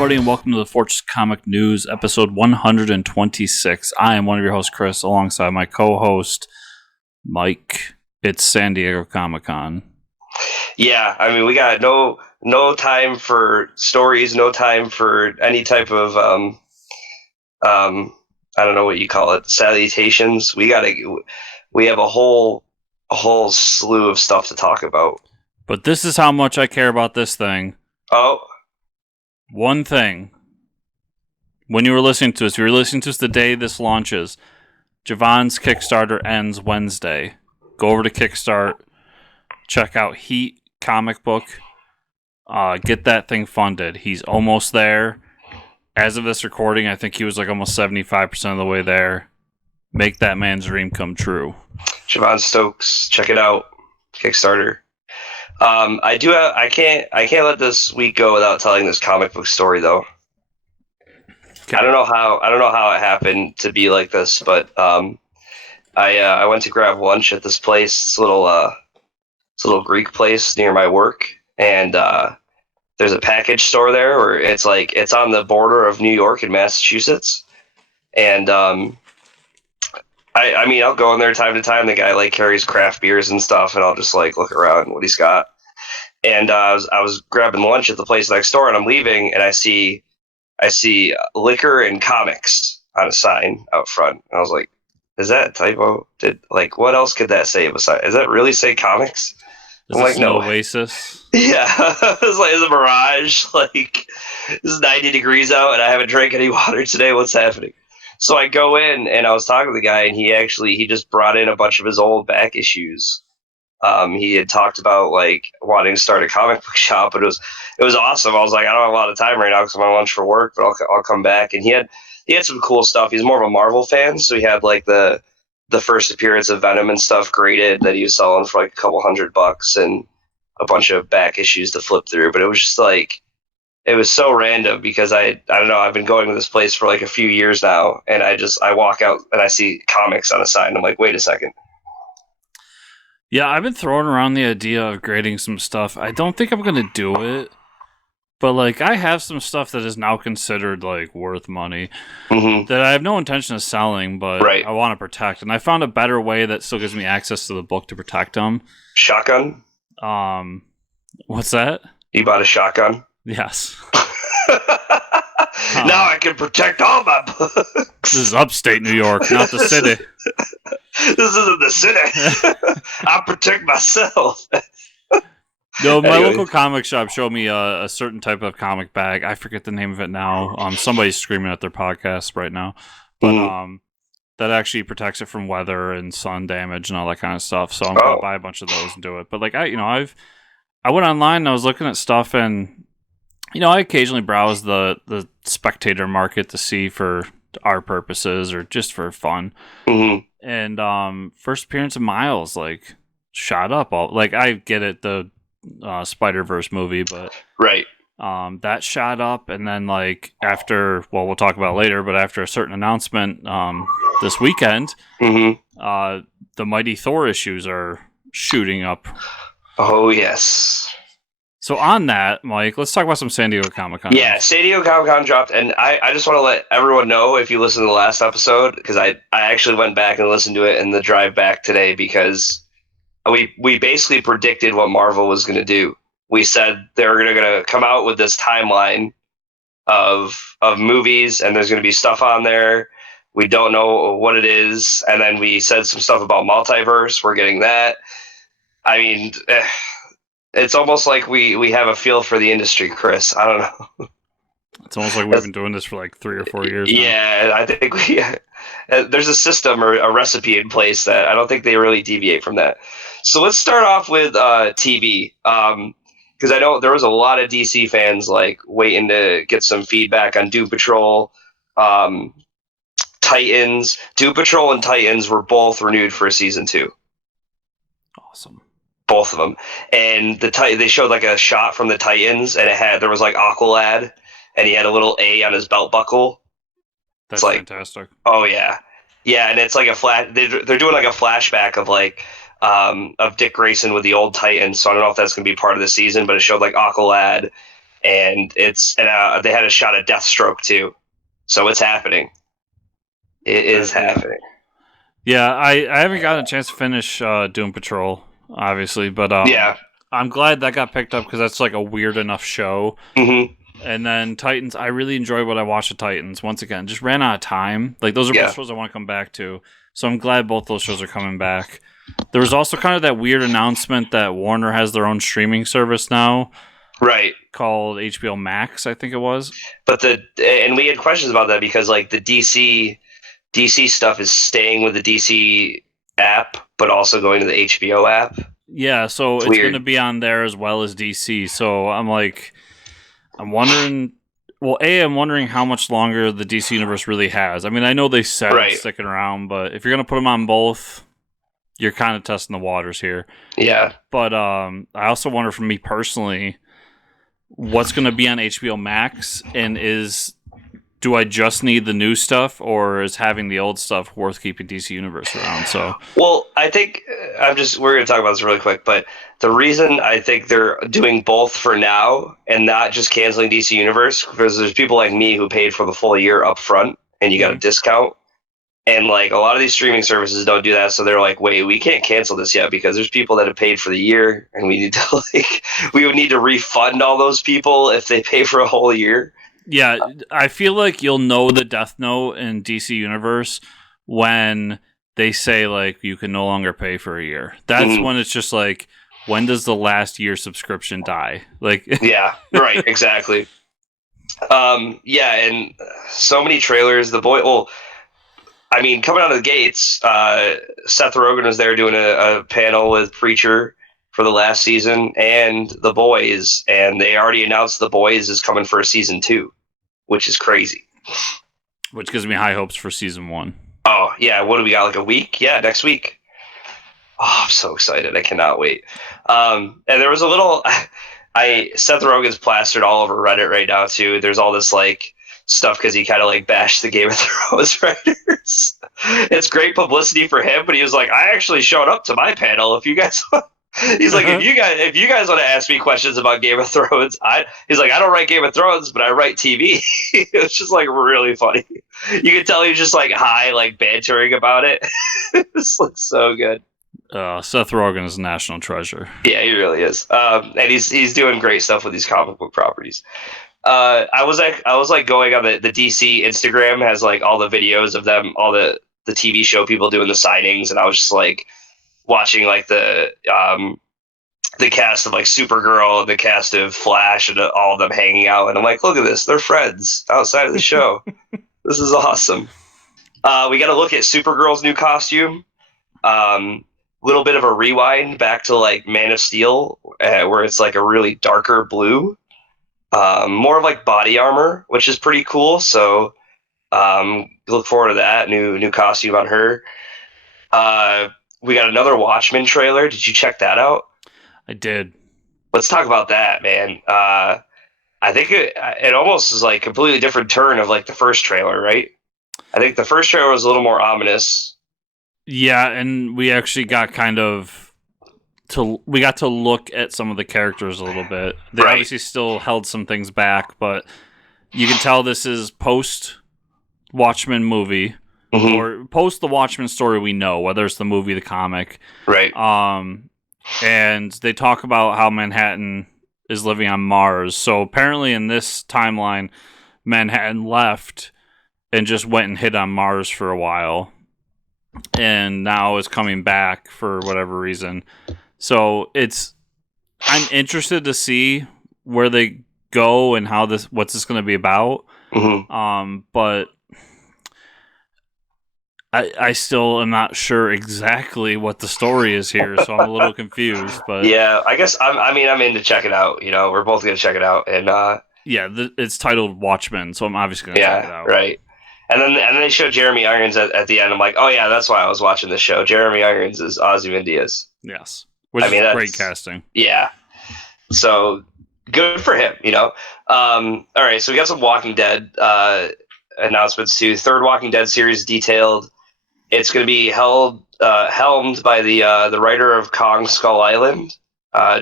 everybody, and welcome to the Fortress Comic News, episode 126. I am one of your hosts, Chris, alongside my co-host, Mike. It's San Diego Comic-Con. Yeah, I mean, we got no time for stories, no time for any type of I don't know what you call it, salutations. We have a whole slew of stuff to talk about. But this is how much I care about this thing. Oh. One thing. When you were listening to us, you were listening to us the day this launches. Javon's Kickstarter ends Wednesday. Go over to Kickstart. Check out Heat comic book. Get that thing funded. He's almost there. As of this recording, I think he was like almost 75% of the way there. Make that man's dream come true. Javon Stokes, check it out. Kickstarter. I can't let this week go without telling this comic book story though. Okay. I don't know how it happened to be like this, but I went to grab lunch at this place. It's a little Greek place near my work, and there's a package store there where it's on the border of New York and Massachusetts, and I mean, I'll go in there time to time. The guy carries craft beers and stuff, and I'll just look around what he's got. And I was grabbing lunch at the place next door, and I'm leaving, and I see liquor and comics on a sign out front. And I was like, "Is that a typo? What else could that say besides? Does that really say comics?" I'm like, "No, Oasis." Yeah, it's a mirage. It's 90 degrees out, and I haven't drank any water today. What's happening? So I go in, and I was talking to the guy, and he just brought in a bunch of his old back issues. He had talked about wanting to start a comic book shop, but it was awesome. I was like, I don't have a lot of time right now because I'm on lunch for work, but I'll come back. And he had some cool stuff. He's more of a Marvel fan, so he had the first appearance of Venom and stuff graded that he was selling for a couple $100 and a bunch of back issues to flip through. But it was just it was so random because I don't know, I've been going to this place for a few years now, and I walk out and I see comics on a sign. I'm like, wait a second. Yeah, I've been throwing around the idea of grading some stuff. I don't think I'm going to do it, but I have some stuff that is now considered worth money that I have no intention of selling, but right. I want to protect. And I found a better way that still gives me access to the book to protect them. Shotgun? What's that? You bought a shotgun? Yes. Now I can protect all my books. This is upstate New York, not the city. This isn't the city. I protect myself. No, my local comic shop showed me a certain type of comic bag. I forget the name of it now. Somebody's screaming at their podcast right now, but that actually protects it from weather and sun damage and all that kind of stuff. So I'm gonna buy a bunch of those and do it. But I went online and I was looking at stuff, and I occasionally browse the spectator market to see for our purposes or just for fun. Mm-hmm. And first appearance of Miles shot up. I get it, the Spider-Verse movie, but right, that shot up, and then after, well, we'll talk about it later, but after a certain announcement this weekend, the Mighty Thor issues are shooting up. Oh yes. So on that, Mike, let's talk about some San Diego Comic-Con. Yeah, San Diego Comic-Con dropped, and I just want to let everyone know, if you listened to the last episode, because I actually went back and listened to it in the drive back today, because we basically predicted what Marvel was going to do. We said they were going to come out with this timeline of movies, and there's going to be stuff on there. We don't know what it is, and then we said some stuff about multiverse. We're getting that. I mean... It's almost like we have a feel for the industry, Chris. I don't know. It's almost like we've been doing this for 3 or 4 years now. Yeah, I think there's a system or a recipe in place that I don't think they really deviate from that. So let's start off with TV, because I know there was a lot of DC fans waiting to get some feedback on Doom Patrol, Titans. Doom Patrol and Titans were both renewed for season 2. Awesome. Both of them, and they showed a shot from the Titans, and there was Aqualad, and he had a little A on his belt buckle. That's fantastic. Oh yeah, and it's a flash. They're doing a flashback of Dick Grayson with the old Titans. So I don't know if that's going to be part of the season, but it showed Aqualad and they had a shot at Deathstroke too, so it's happening. It is happening. Yeah, I haven't gotten a chance to finish Doom Patrol, obviously, but yeah, I'm glad that got picked up because that's like a weird enough show. Mm-hmm. And then Titans, I really enjoy what I watched of Titans. Once again, just ran out of time. Like those are both shows I want to come back to, so I'm glad both those shows are coming back. There was also kind of that weird announcement that Warner has their own streaming service now, right? Called HBO Max, I think it was. But and we had questions about that because like the DC stuff is staying with the DC app, but also going to the HBO app. Yeah, so it's going to be on there as well as DC. So I'm wondering. Well, I'm wondering how much longer the DC universe really has. I mean, I know they said it's sticking around, but if you're going to put them on both, you're kind of testing the waters here. Yeah. But I also wonder, for me personally, what's going to be on HBO Max, and do I just need the new stuff, or is having the old stuff worth keeping DC Universe around? So, well, I think we're going to talk about this really quick, but the reason I think they're doing both for now and not just canceling DC Universe, because there's people like me who paid for the full year up front and you got a discount. And like a lot of these streaming services don't do that, so they're like, "Wait, we can't cancel this yet because there's people that have paid for the year, and we need to we would need to refund all those people if they pay for a whole year." Yeah, I feel like you'll know the Death Note in DC Universe when they say like you can no longer pay for a year. That's when it's just like, when does the last year subscription die? Like, yeah, right, exactly. Yeah, and so many trailers. I mean, coming out of the gates, Seth Rogen was there doing a panel with Preacher for the last season and The Boys, and they already announced The Boys is coming for a season 2, which is crazy. Which gives me high hopes for season 1. Oh, yeah. What do we got, like a week? Yeah, next week. Oh, I'm so excited. I cannot wait. And there was a little... Seth Rogen's plastered all over Reddit right now, too. There's all this, like... stuff because he kind of like bashed the Game of Thrones writers. It's great publicity for him, but he was like, I actually showed up to my panel. If you guys, he's like, if you guys want to ask me questions about Game of Thrones, he's like, I don't write Game of Thrones, but I write TV. It's just like really funny. You can tell he's just like high, like bantering about it. It's like so good. Seth Rogen is a national treasure. Yeah, he really is. And he's doing great stuff with these comic book properties. I was like going on the DC Instagram has like all the videos of them, all the TV show people doing the signings, and I was just like watching like the cast of like Supergirl and the cast of Flash and all of them hanging out, and I'm like, look at this, they're friends outside of the show. This is awesome. We got to look at Supergirl's new costume. Little bit of a rewind back to like Man of Steel, where it's like a really darker blue. More of like body armor, which is pretty cool. So look forward to that new costume on her. We got another Watchmen trailer. Did you check that out? I did. Let's talk about that, man. I think it almost is like a completely different turn of like the first trailer, right? I think the first trailer was a little more ominous. Yeah, and we actually got we got to look at some of the characters a little bit. They obviously still held some things back, but you can tell this is post Watchmen movie or post the Watchmen story we know, whether it's the movie, the comic. Right. And they talk about how Manhattan is living on Mars. So apparently in this timeline, Manhattan left and just went and hid on Mars for a while. And now is coming back for whatever reason. So I'm interested to see where they go and what's this going to be about. But I still am not sure exactly what the story is here, so I'm a little confused. But yeah, I guess I'm in to check it out. You know, we're both going to check it out, and it's titled Watchmen, so I'm obviously going to check it out. Right. And then they showed Jeremy Irons at the end. I'm like, oh yeah, that's why I was watching this show. Jeremy Irons is Ozymandias. Yes. Which is great casting. Yeah. So good for him, you know. All right, so we got some Walking Dead announcements too. Third Walking Dead series detailed. It's going to be helmed by the writer of Kong Skull Island,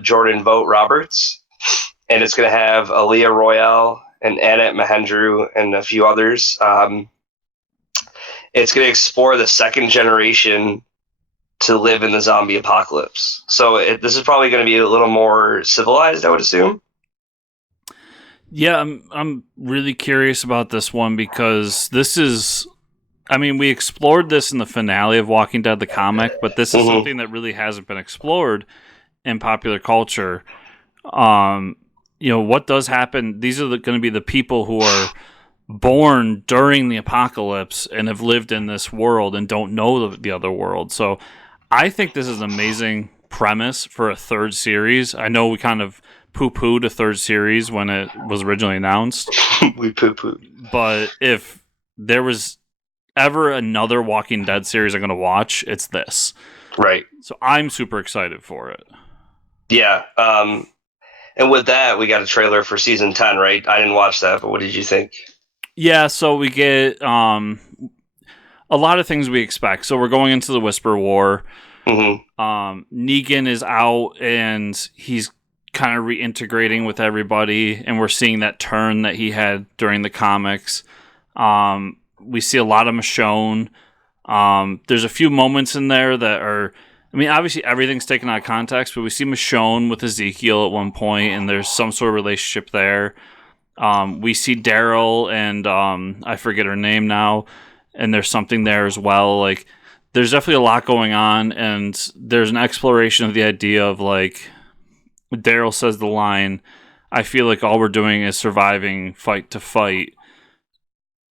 Jordan Vogt Roberts, and it's going to have Aaliyah Royale and Annette Mahendru and a few others. It's going to explore the second generation to live in the zombie apocalypse. So this is probably going to be a little more civilized, I would assume. Yeah, I'm really curious about this one because this is, I mean, we explored this in the finale of Walking Dead the comic, but this is something that really hasn't been explored in popular culture. What does happen? These are going to be the people who are born during the apocalypse and have lived in this world and don't know the other world. So I think this is an amazing premise for a third series. I know we kind of poo-pooed a third series when it was originally announced. We poo-pooed. But if there was ever another Walking Dead series I'm going to watch, it's this. Right. So I'm super excited for it. Yeah. And with that, we got a trailer for season 10, right? I didn't watch that, but what did you think? Yeah, so we get a lot of things we expect. So we're going into the Whisper War. Negan is out, and he's kind of reintegrating with everybody, and we're seeing that turn that he had during the comics. We see a lot of Michonne. There's a few moments in there that are, I mean, obviously everything's taken out of context, but we see Michonne with Ezekiel at one point, and there's some sort of relationship there. We see Daryl and I forget her name now, and there's something there as well. Like, there's definitely a lot going on, and there's an exploration of the idea of, like, Daryl says the line, I feel like all we're doing is surviving fight to fight,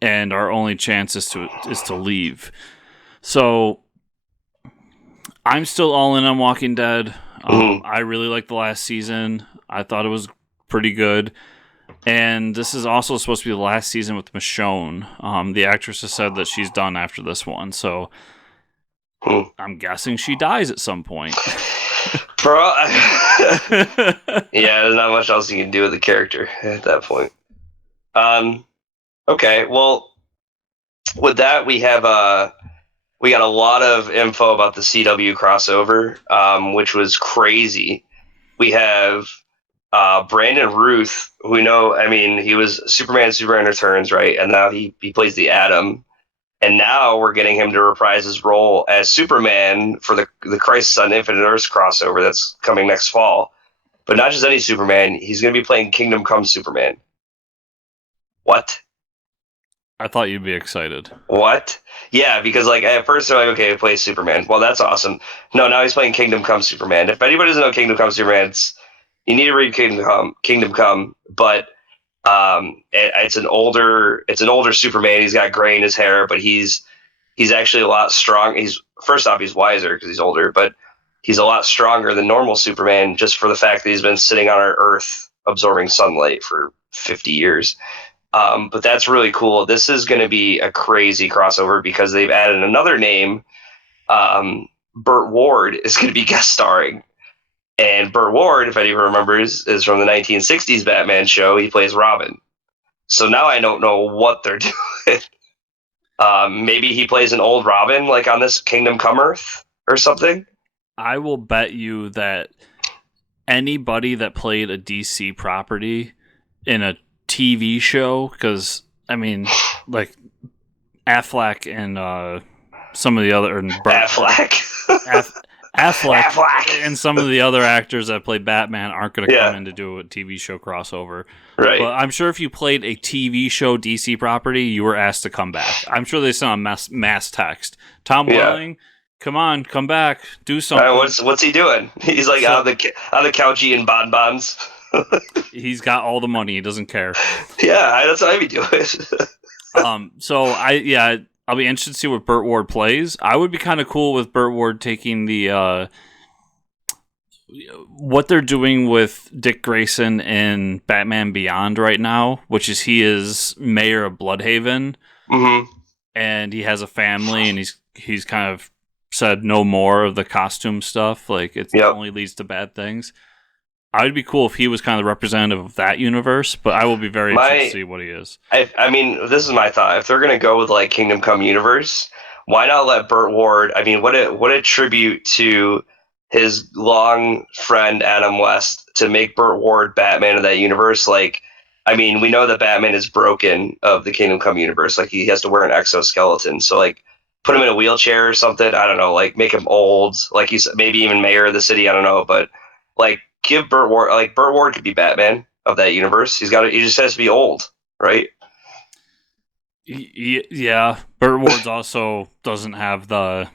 and our only chance is to leave. So I'm still all in on Walking Dead. I really liked the last season. I thought it was pretty good. And this is also supposed to be the last season with Michonne. The actress has said that she's done after this one. So I'm guessing she dies at some point. Yeah, there's not much else you can do with the character at that point. Okay, well, with that, we got a lot of info about the CW crossover, which was crazy. We have Brandon Ruth, who we know, I mean, he was Superman Returns, right? And now he plays the Atom. And now we're getting him to reprise his role as Superman for the Crisis on Infinite Earths crossover that's coming next fall. But not just any Superman, he's going to be playing Kingdom Come Superman. What? I thought you'd be excited. What? Yeah, because like at first they're like, okay, he plays Superman. Well, that's awesome. No, now he's playing Kingdom Come Superman. If anybody doesn't know Kingdom Come Superman, you need to read Kingdom Come, but it's an older Superman. He's got gray in his hair, but he's actually a lot strong. He's first off, he's wiser because he's older, but he's a lot stronger than normal Superman just for the fact that he's been sitting on our Earth absorbing sunlight for 50 years. But that's really cool. This is going to be a crazy crossover because they've added another name. Burt Ward is going to be guest starring. And Burt Ward, if anyone remembers, is from the 1960s Batman show. He plays Robin. So now I don't know what they're doing. Maybe he plays an old Robin, like on this Kingdom Come Earth or something. I will bet you that anybody that played a DC property in a TV show, because, I mean, like Affleck and some of the other... Affleck and some of the other actors that play Batman aren't going to come in to do a TV show crossover. Right. But I'm sure if you played a TV show DC property, you were asked to come back. I'm sure they sent a mass text. Tom Welling, come on, come back, do something. What's he doing? He's like on the couch eating bonbons. He's got all the money. He doesn't care. Yeah, that's what I'd be doing. So I'll be interested to see what Burt Ward plays. I would be kind of cool with Burt Ward taking the what they're doing with Dick Grayson in Batman Beyond right now, which is he is mayor of Bloodhaven, and he has a family, and he's kind of said no more of the costume stuff. Like it only leads to bad things. I'd be cool if he was kind of the representative of that universe, but I will be very interested to see what he is. I mean, this is my thought. If they're going to go with like Kingdom Come universe, why not let Burt Ward? I mean, what a tribute to his long friend Adam West to make Burt Ward Batman of that universe. Like, I mean, we know that Batman is broken of the Kingdom Come universe. Like, he has to wear an exoskeleton. So, like, put him in a wheelchair or something. I don't know. Like, make him old. Like, he's maybe even mayor of the city. I don't know. But, like, give Burt Ward, like, Burt Ward could be Batman of that universe. He just has to be old, right? Yeah. Burt Ward also doesn't have the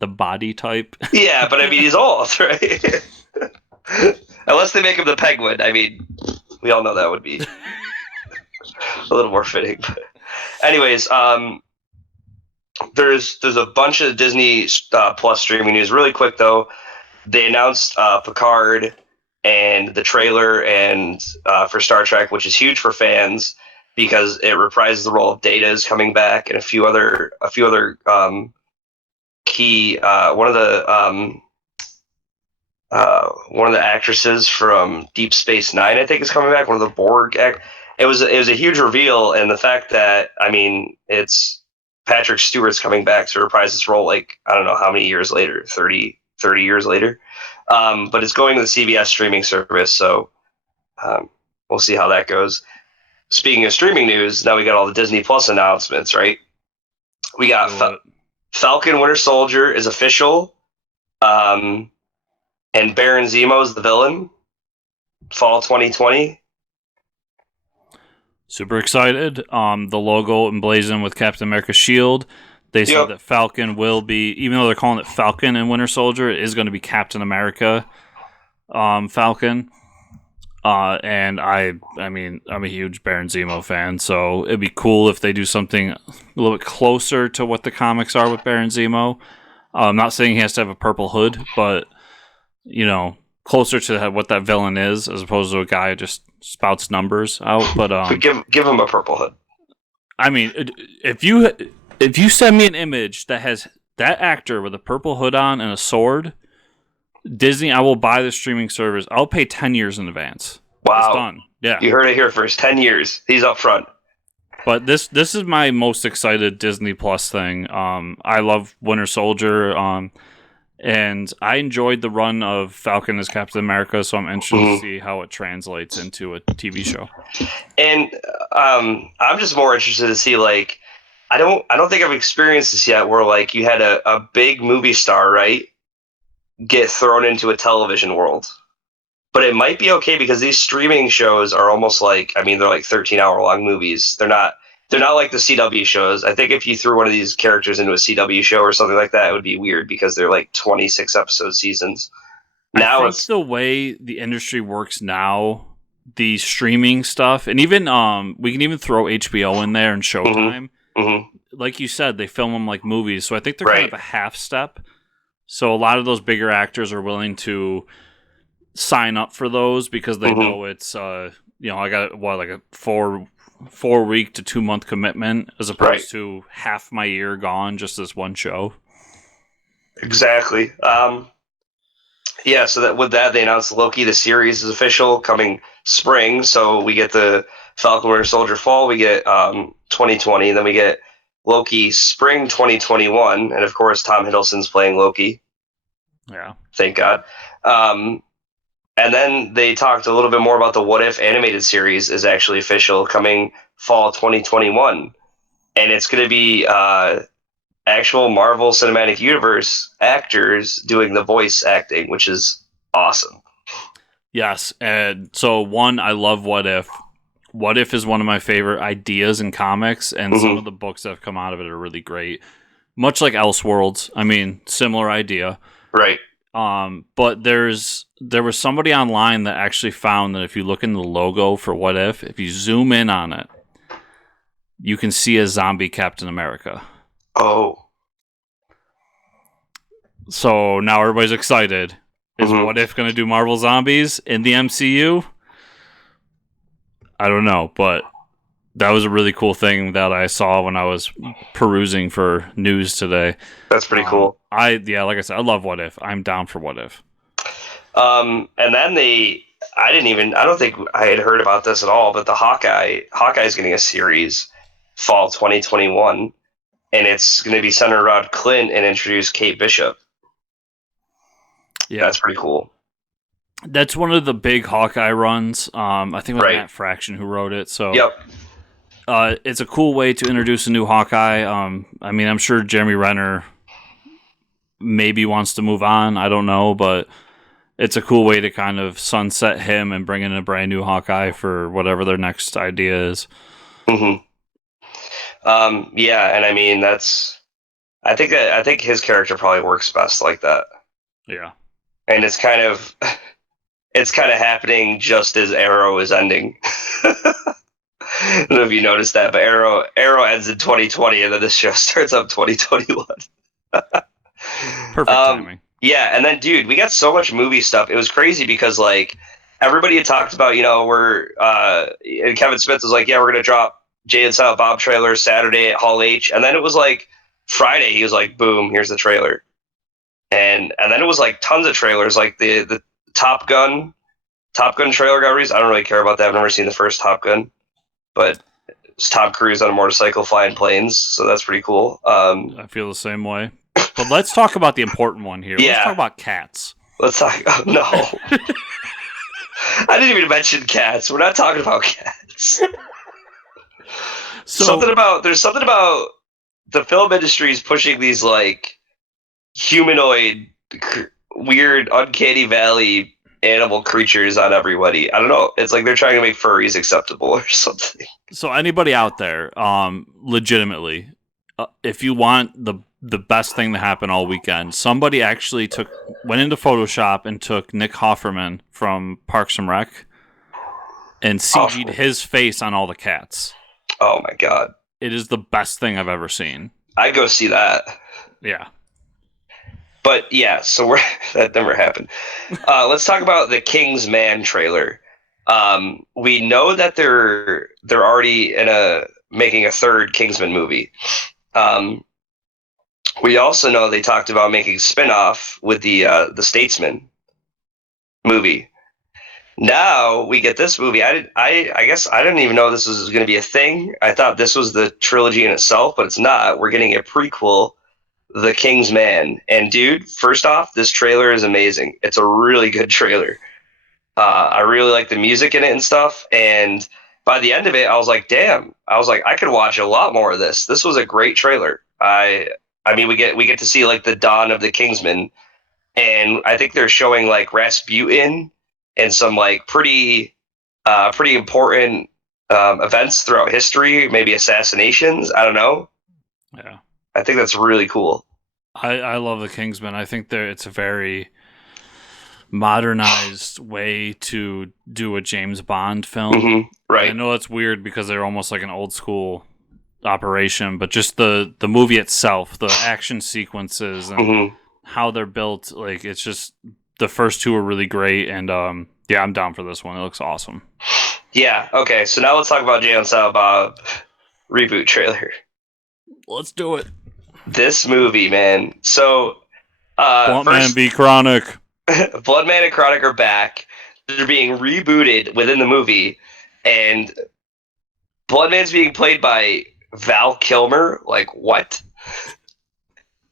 body type. Yeah, but I mean, he's old, right? Unless they make him the Penguin. I mean, we all know that would be a little more fitting. But anyways, there's a bunch of Disney Plus streaming news. Really quick though, they announced Picard and the trailer and for Star Trek, which is huge for fans because it reprises the role of Data is coming back and a few other key. One of the actresses from Deep Space Nine, I think, is coming back. One of the Borg. It was a huge reveal, and the fact that, I mean, it's Patrick Stewart's coming back to reprise this role. Like, I don't know how many years later, 30 years later. But it's going to the CBS streaming service, so we'll see how that goes. Speaking of streaming news, now we got all the Disney Plus announcements, right? We got Falcon Winter Soldier is official. And Baron Zemo is the villain. Fall 2020. Super excited. The logo emblazoned with Captain America's shield. They said that Falcon will be, even though they're calling it Falcon and Winter Soldier, it is going to be Captain America Falcon. And I mean, I'm a huge Baron Zemo fan, so it'd be cool if they do something a little bit closer to what the comics are with Baron Zemo. I'm not saying he has to have a purple hood, but, you know, closer to what that villain is, as opposed to a guy who just spouts numbers out. But give him a purple hood. I mean, if you send me an image that has that actor with a purple hood on and a sword, Disney, I will buy the streaming service. I'll pay 10 years in advance. Wow. It's done. Yeah. You heard it here first. 10 years. He's up front. But this is my most excited Disney Plus thing. I love Winter Soldier, and I enjoyed the run of Falcon as Captain America, so I'm interested to see how it translates into a TV show. And I'm just more interested to see, like, I don't think I've experienced this yet, where, like, you had a big movie star, right, get thrown into a television world. But it might be okay because these streaming shows are almost like, I mean, they're like 13-hour-long movies. They're not like the CW shows. I think if you threw one of these characters into a CW show or something like that, it would be weird because they're like 26-episode seasons. Now it's the way the industry works now, the streaming stuff, and even we can even throw HBO in there and Showtime. Like you said, they film them like movies, so I think they're kind of a half step. So a lot of those bigger actors are willing to sign up for those because they know it's I got like a 4-week to 2-month commitment as opposed to half my year gone just this one show. Exactly. Yeah, so that with that they announced Loki the series is official coming spring, so we get the Falcon Winter Soldier fall, we get 2020, and then we get Loki spring 2021, and of course Tom Hiddleston's playing Loki. Yeah. Thank God. And then they talked a little bit more about the What If animated series is actually official coming fall 2021. And it's going to be actual Marvel Cinematic Universe actors doing the voice acting, which is awesome. Yes. And so, one, I love What If. What If is one of my favorite ideas in comics, and some of the books that have come out of it are really great. Much like Elseworlds. I mean, similar idea. Right. But there was somebody online that actually found that if you look in the logo for What if you zoom in on it, you can see a zombie Captain America. Oh. So now everybody's excited. Is What If going to do Marvel Zombies in the MCU? I don't know, but that was a really cool thing that I saw when I was perusing for news today. That's pretty cool. Like I said, I love What If. I'm down for What If. And then I don't think I had heard about this at all, but the Hawkeye's getting a series fall 2021, and it's going to be centered around Clint and introduce Kate Bishop. That's pretty cool. That's one of the big Hawkeye runs. I think it was Right. Matt Fraction who wrote it. So Yep. it's a cool way to introduce a new Hawkeye. I mean, I'm sure Jeremy Renner maybe wants to move on. I don't know, but it's a cool way to kind of sunset him and bring in a brand new Hawkeye for whatever their next idea is. Mm-hmm. Yeah, and I mean I think his character probably works best like that. Yeah. And it's kind of happening just as Arrow is ending. I don't know if you noticed that, but Arrow ends in 2020, and then this show starts up 2021. Perfect timing. Yeah, and then dude, we got so much movie stuff. It was crazy because like everybody had talked about, and Kevin Smith was like, yeah, we're gonna drop Jay and Silent Bob trailer Saturday at Hall H, and then it was like Friday. He was like, boom, here's the trailer, and then it was like tons of trailers, like the Top Gun trailer got released. I don't really care about that. I've never seen the first Top Gun, but it's Tom Cruise on a motorcycle flying planes, so that's pretty cool. I feel the same way. But let's talk about the important one here. Yeah. Let's talk about cats. Let's talk. Oh, no. I didn't even mention cats. We're not talking about cats. There's something about the film industry is pushing these like humanoid, weird, uncanny valley animal creatures on everybody. I don't know. It's like they're trying to make furries acceptable or something. So anybody out there, legitimately, if you want the best thing to happen all weekend, somebody actually went into Photoshop and took Nick Offerman from Parks and Rec and CG'd his face on all the cats. Oh my god. It is the best thing I've ever seen. I'd go see that. Yeah. But yeah, so that never happened. Let's talk about the King's Man trailer. We know that they're already making a third Kingsman movie. We also know they talked about making a spin-off with the Statesman movie. Now we get this movie. I guess I didn't even know this was going to be a thing. I thought this was the trilogy in itself, but it's not. We're getting a prequel, The King's Man. And dude, first off, this trailer is amazing. It's a really good trailer. I really like the music in it and stuff. And by the end of it, I was like, damn. I was like, I could watch a lot more of this. This was a great trailer. I mean, we get to see like the dawn of the Kingsman, and I think they're showing like Rasputin and some like pretty important events throughout history, maybe assassinations. I don't know. Yeah, I think that's really cool. I love the Kingsman. I think it's a very modernized way to do a James Bond film. Mm-hmm. Right. I know it's weird because they're almost like an old school operation, but just the movie itself, the action sequences and how they're built, like it's just the first two are really great, and yeah, I'm down for this one. It looks awesome. Yeah, okay, so now let's talk about Jay and Silent Bob reboot trailer. Let's do it. This movie, man. So Bluntman v. Chronic. Bloodman and Chronic are back. They're being rebooted within the movie, and Bloodman's being played by Val Kilmer. Like, what?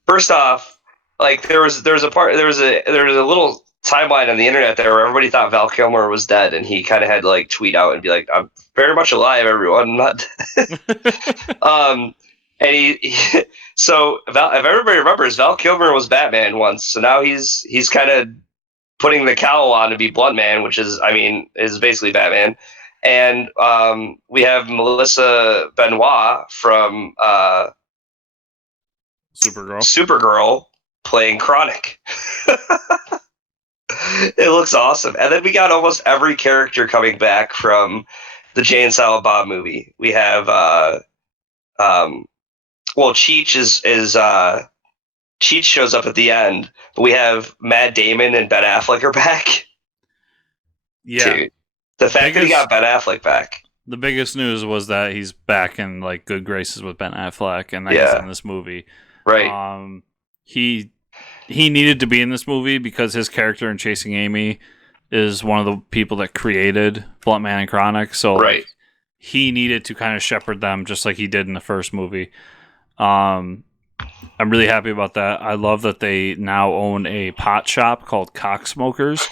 First off, like there was a little timeline on the internet there where everybody thought Val Kilmer was dead, and he kind of had to like tweet out and be like, "I'm very much alive, everyone. I'm not dead." And so if everybody remembers, Val Kilmer was Batman once, so now he's kind of putting the cowl on to be Blunt Man, which is basically Batman. And we have Melissa Benoit from Supergirl playing Chronic. It looks awesome. And then we got almost every character coming back from the Jay and Silent Bob movie. We have Cheech Cheech shows up at the end, but we have Matt Damon and Ben Affleck are back. Yeah. Dude, the fact that he got Ben Affleck back. The biggest news was that he's back in like good graces with Ben Affleck, and that he's in this movie. Right. He needed to be in this movie because his character in Chasing Amy is one of the people that created Blunt Man and Chronic. So right. He needed to kind of shepherd them just like he did in the first movie. I'm really happy about that. I love that they now own a pot shop called Cock Smokers.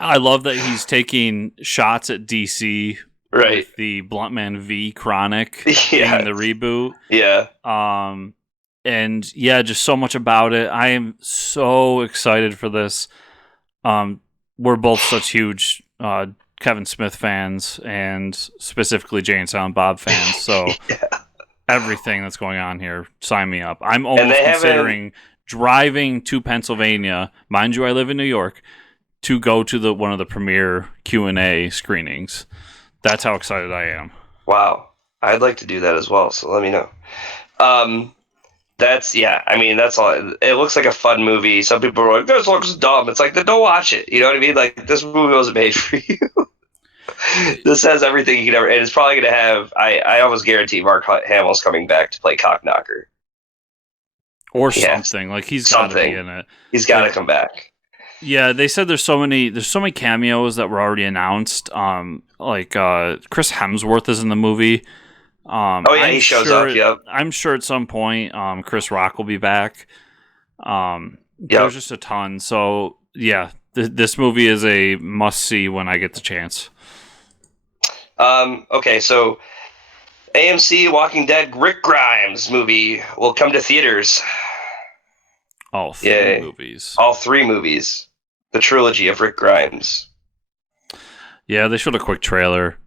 I love that he's taking shots at DC Right. with the Bluntman v Chronic Yeah. being the reboot. Yeah. And yeah, just so much about it. I am so excited for this. We're both such huge Kevin Smith fans, and specifically Jay and Silent Bob fans. So everything that's going on here, sign me up. I'm almost considering driving to Pennsylvania. Mind you, I live in New York. To go to one of the premiere Q&A screenings. That's how excited I am. Wow. I'd like to do that as well, so let me know. That's all. It looks like a fun movie. Some people are like, this looks dumb. It's like, then don't watch it. You know what I mean? Like, this movie wasn't made for you. This has everything you could ever, and it's probably going to have, I almost guarantee Mark Hamill's coming back to play Cockknocker. Or something. Like, he's got to be in it. He's got to come back. Yeah, they said there's so many cameos that were already announced. Like Chris Hemsworth is in the movie. He shows up. Yep. I'm sure at some point Chris Rock will be back. There's just a ton. So yeah, this movie is a must see when I get the chance. Okay, so AMC Walking Dead Rick Grimes movie will come to theaters. All three movies. All three movies. The trilogy of Rick Grimes. Yeah, they showed a quick trailer.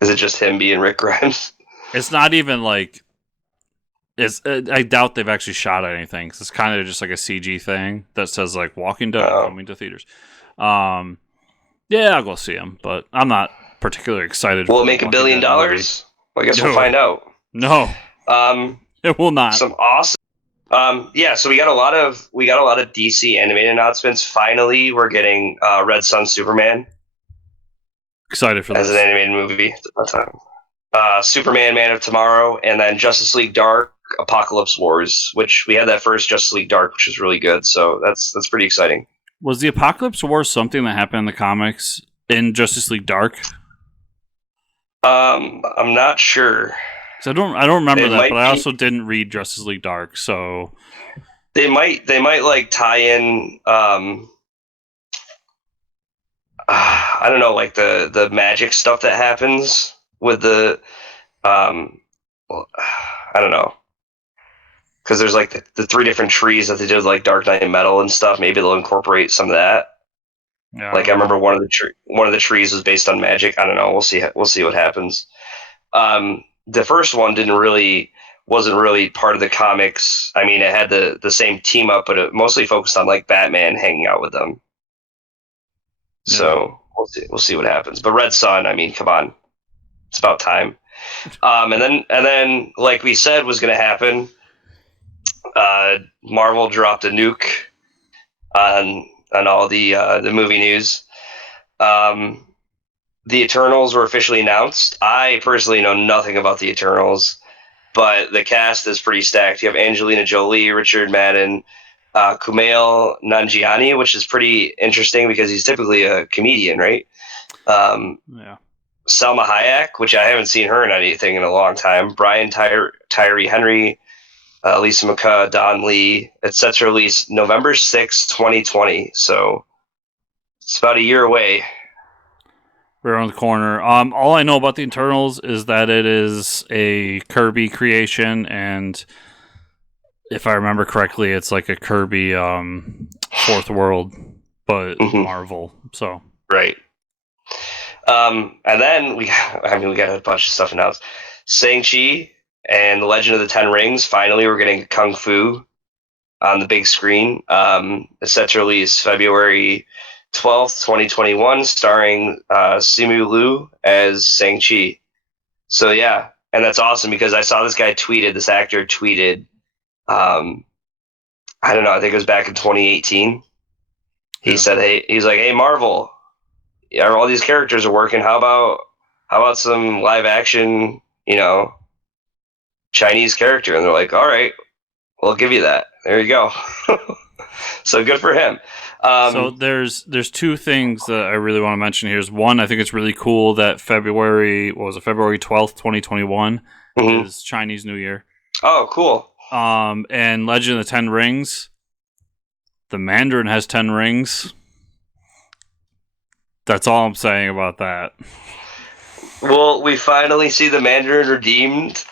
Is it just him being Rick Grimes? It's not even like... I doubt they've actually shot anything. Cause it's kind of just like a CG thing that says like Walking Dead coming to theaters. Yeah, I'll go see him, but I'm not particularly excited. Will it make $1 billion? Well, I guess we'll find out. No. It will not. Some awesome... so we got a lot of DC animated announcements. Finally, we're getting Red Sun Superman. Excited for this. As an animated movie. Superman, Man of Tomorrow, and then Justice League Dark, Apocalypse Wars, which we had that first Justice League Dark, which was really good. So that's pretty exciting. Was the Apocalypse Wars something that happened in the comics in Justice League Dark? I'm not sure. I don't remember that, but I also didn't read Justice League Dark, so they might like tie in I don't know, like the magic stuff that happens with the I don't know, because there's like the three different trees that they did with like Dark Knight and Metal and stuff. Maybe they'll incorporate some of that. Yeah, like I remember one of the trees was based on magic. I don't know. We'll see what happens. The first one wasn't really part of the comics. I mean, it had the same team up, but it mostly focused on like Batman hanging out with them. Yeah. So we'll see what happens. But Red Sun, I mean, come on, it's about time. And then like we said was going to happen, Marvel dropped a nuke on all the movie news. The Eternals were officially announced. I personally know nothing about the Eternals, but the cast is pretty stacked. You have Angelina Jolie, Richard Madden, Kumail Nanjiani, which is pretty interesting because he's typically a comedian, right? Yeah. Selma Hayek, which I haven't seen her in anything in a long time. Brian Tyree Henry, Lisa McCaw, Don Lee, etc. Release November 6th, 2020. So it's about a year away. We're on the corner. All I know about the Eternals is that it is a Kirby creation, and if I remember correctly, it's like a Kirby Fourth World, but Marvel. So right. And then we got a bunch of stuff announced. Shang-Chi and the Legend of the Ten Rings. Finally, we're getting Kung Fu on the big screen. It's set to release February 12th, 2021, starring Simu Liu as Shang-Chi. So yeah, and that's awesome because I saw this actor tweeted, I don't know, I think it was back in 2018. He said, he's like, hey, Marvel, all these characters are working. How about some live action, Chinese character? And they're like, all right, we'll give you that. There you go. So good for him. So there's two things that I really want to mention here. One, I think it's really cool that February 12th, 2021 is Chinese New Year. Oh, cool. And Legend of the Ten Rings, the Mandarin has 10 rings. That's all I'm saying about that. Will we finally see the Mandarin redeemed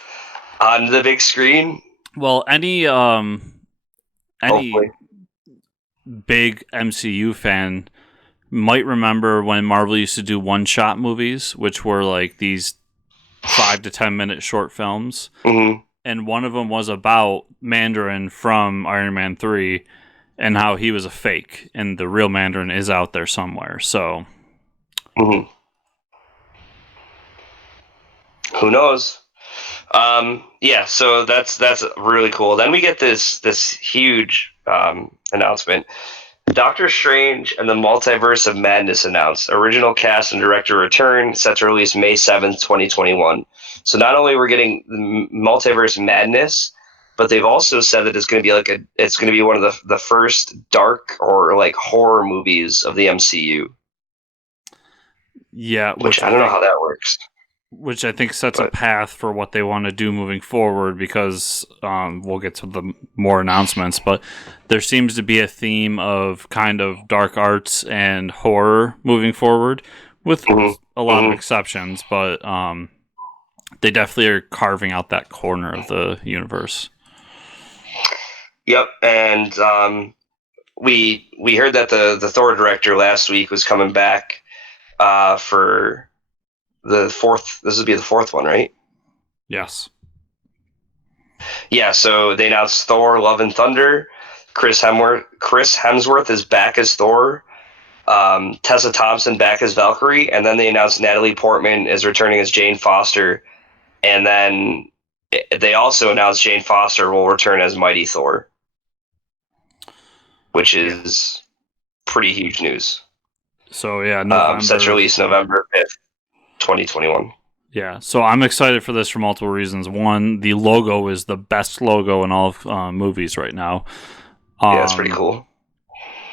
on the big screen? Well, any Hopefully. big MCU fan might remember when Marvel used to do one-shot movies, which were like these 5 to 10 minute short films. Mm-hmm. And one of them was about Mandarin from Iron Man 3 and how he was a fake and the real Mandarin is out there somewhere. So Mm-hmm. Who knows? Yeah, so that's really cool. Then we get this huge announcement. Doctor Strange and the Multiverse of Madness announced. Original cast and director return, set to release May 7th, 2021. So not only we're getting the Multiverse Madness, but they've also said that it's going to be it's going to be one of the first dark or like horror movies of the MCU. yeah, Which I don't know how that works. Which I think sets a path for what they want to do moving forward, because we'll get to the more announcements, but there seems to be a theme of kind of dark arts and horror moving forward, with a lot of exceptions, but they definitely are carving out that corner of the universe. Yep, and we heard that the Thor director last week was coming back for the fourth. This would be the fourth one, right? Yes. Yeah. So they announced Thor: Love and Thunder. Chris Hemsworth is back as Thor. Tessa Thompson back as Valkyrie, and then they announced Natalie Portman is returning as Jane Foster, and then they also announced Jane Foster will return as Mighty Thor, which is pretty huge news. So yeah, November. Set to release November 5th. 2021. Yeah, so I'm excited for this for multiple reasons. One, the logo is the best logo in all of movies right now. Yeah, it's pretty cool.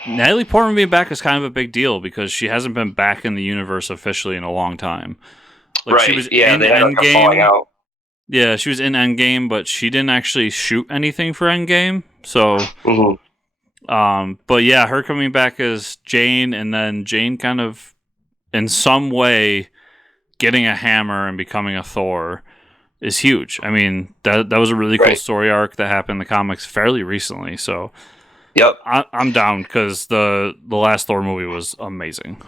Natalie Portman being back is kind of a big deal because she hasn't been back in the universe officially in a long time. Like, right. She was in Endgame. Yeah, she was in Endgame, but she didn't actually shoot anything for Endgame. So, but yeah, her coming back as Jane, and then Jane kind of, in some way, getting a hammer and becoming a Thor is huge. I mean, that was a really cool story arc that happened in the comics fairly recently. So, yep, I'm down because the last Thor movie was amazing.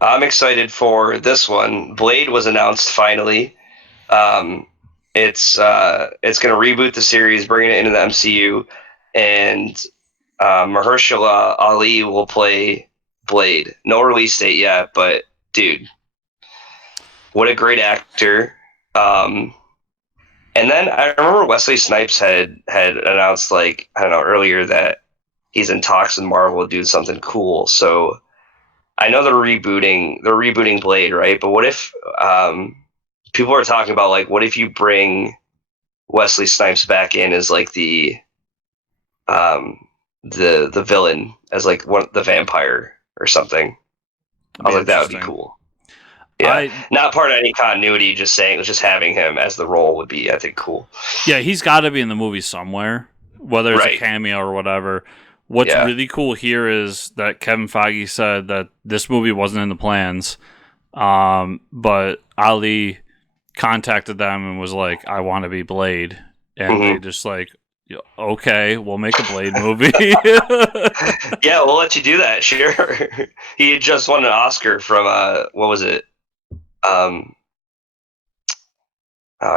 I'm excited for this one. Blade was announced finally. It's going to reboot the series, bringing it into the MCU, and Mahershala Ali will play Blade. No release date yet, but dude. What a great actor. And then I remember Wesley Snipes had announced, like, I don't know, earlier that he's in talks with Marvel to do something cool. So I know they're rebooting Blade, right? But what if people are talking about, like, what if you bring Wesley Snipes back in as like the villain, as like the vampire or something? I was like, that would be cool. Yeah, not part of any continuity. Just having him as the role would be, I think, cool. Yeah, he's got to be in the movie somewhere, whether it's a cameo or whatever. What's really cool here is that Kevin Feige said that this movie wasn't in the plans, but Ali contacted them and was like, "I want to be Blade," and they just like, "Okay, we'll make a Blade movie." Yeah, we'll let you do that. Sure. He had just won an Oscar from what was it? I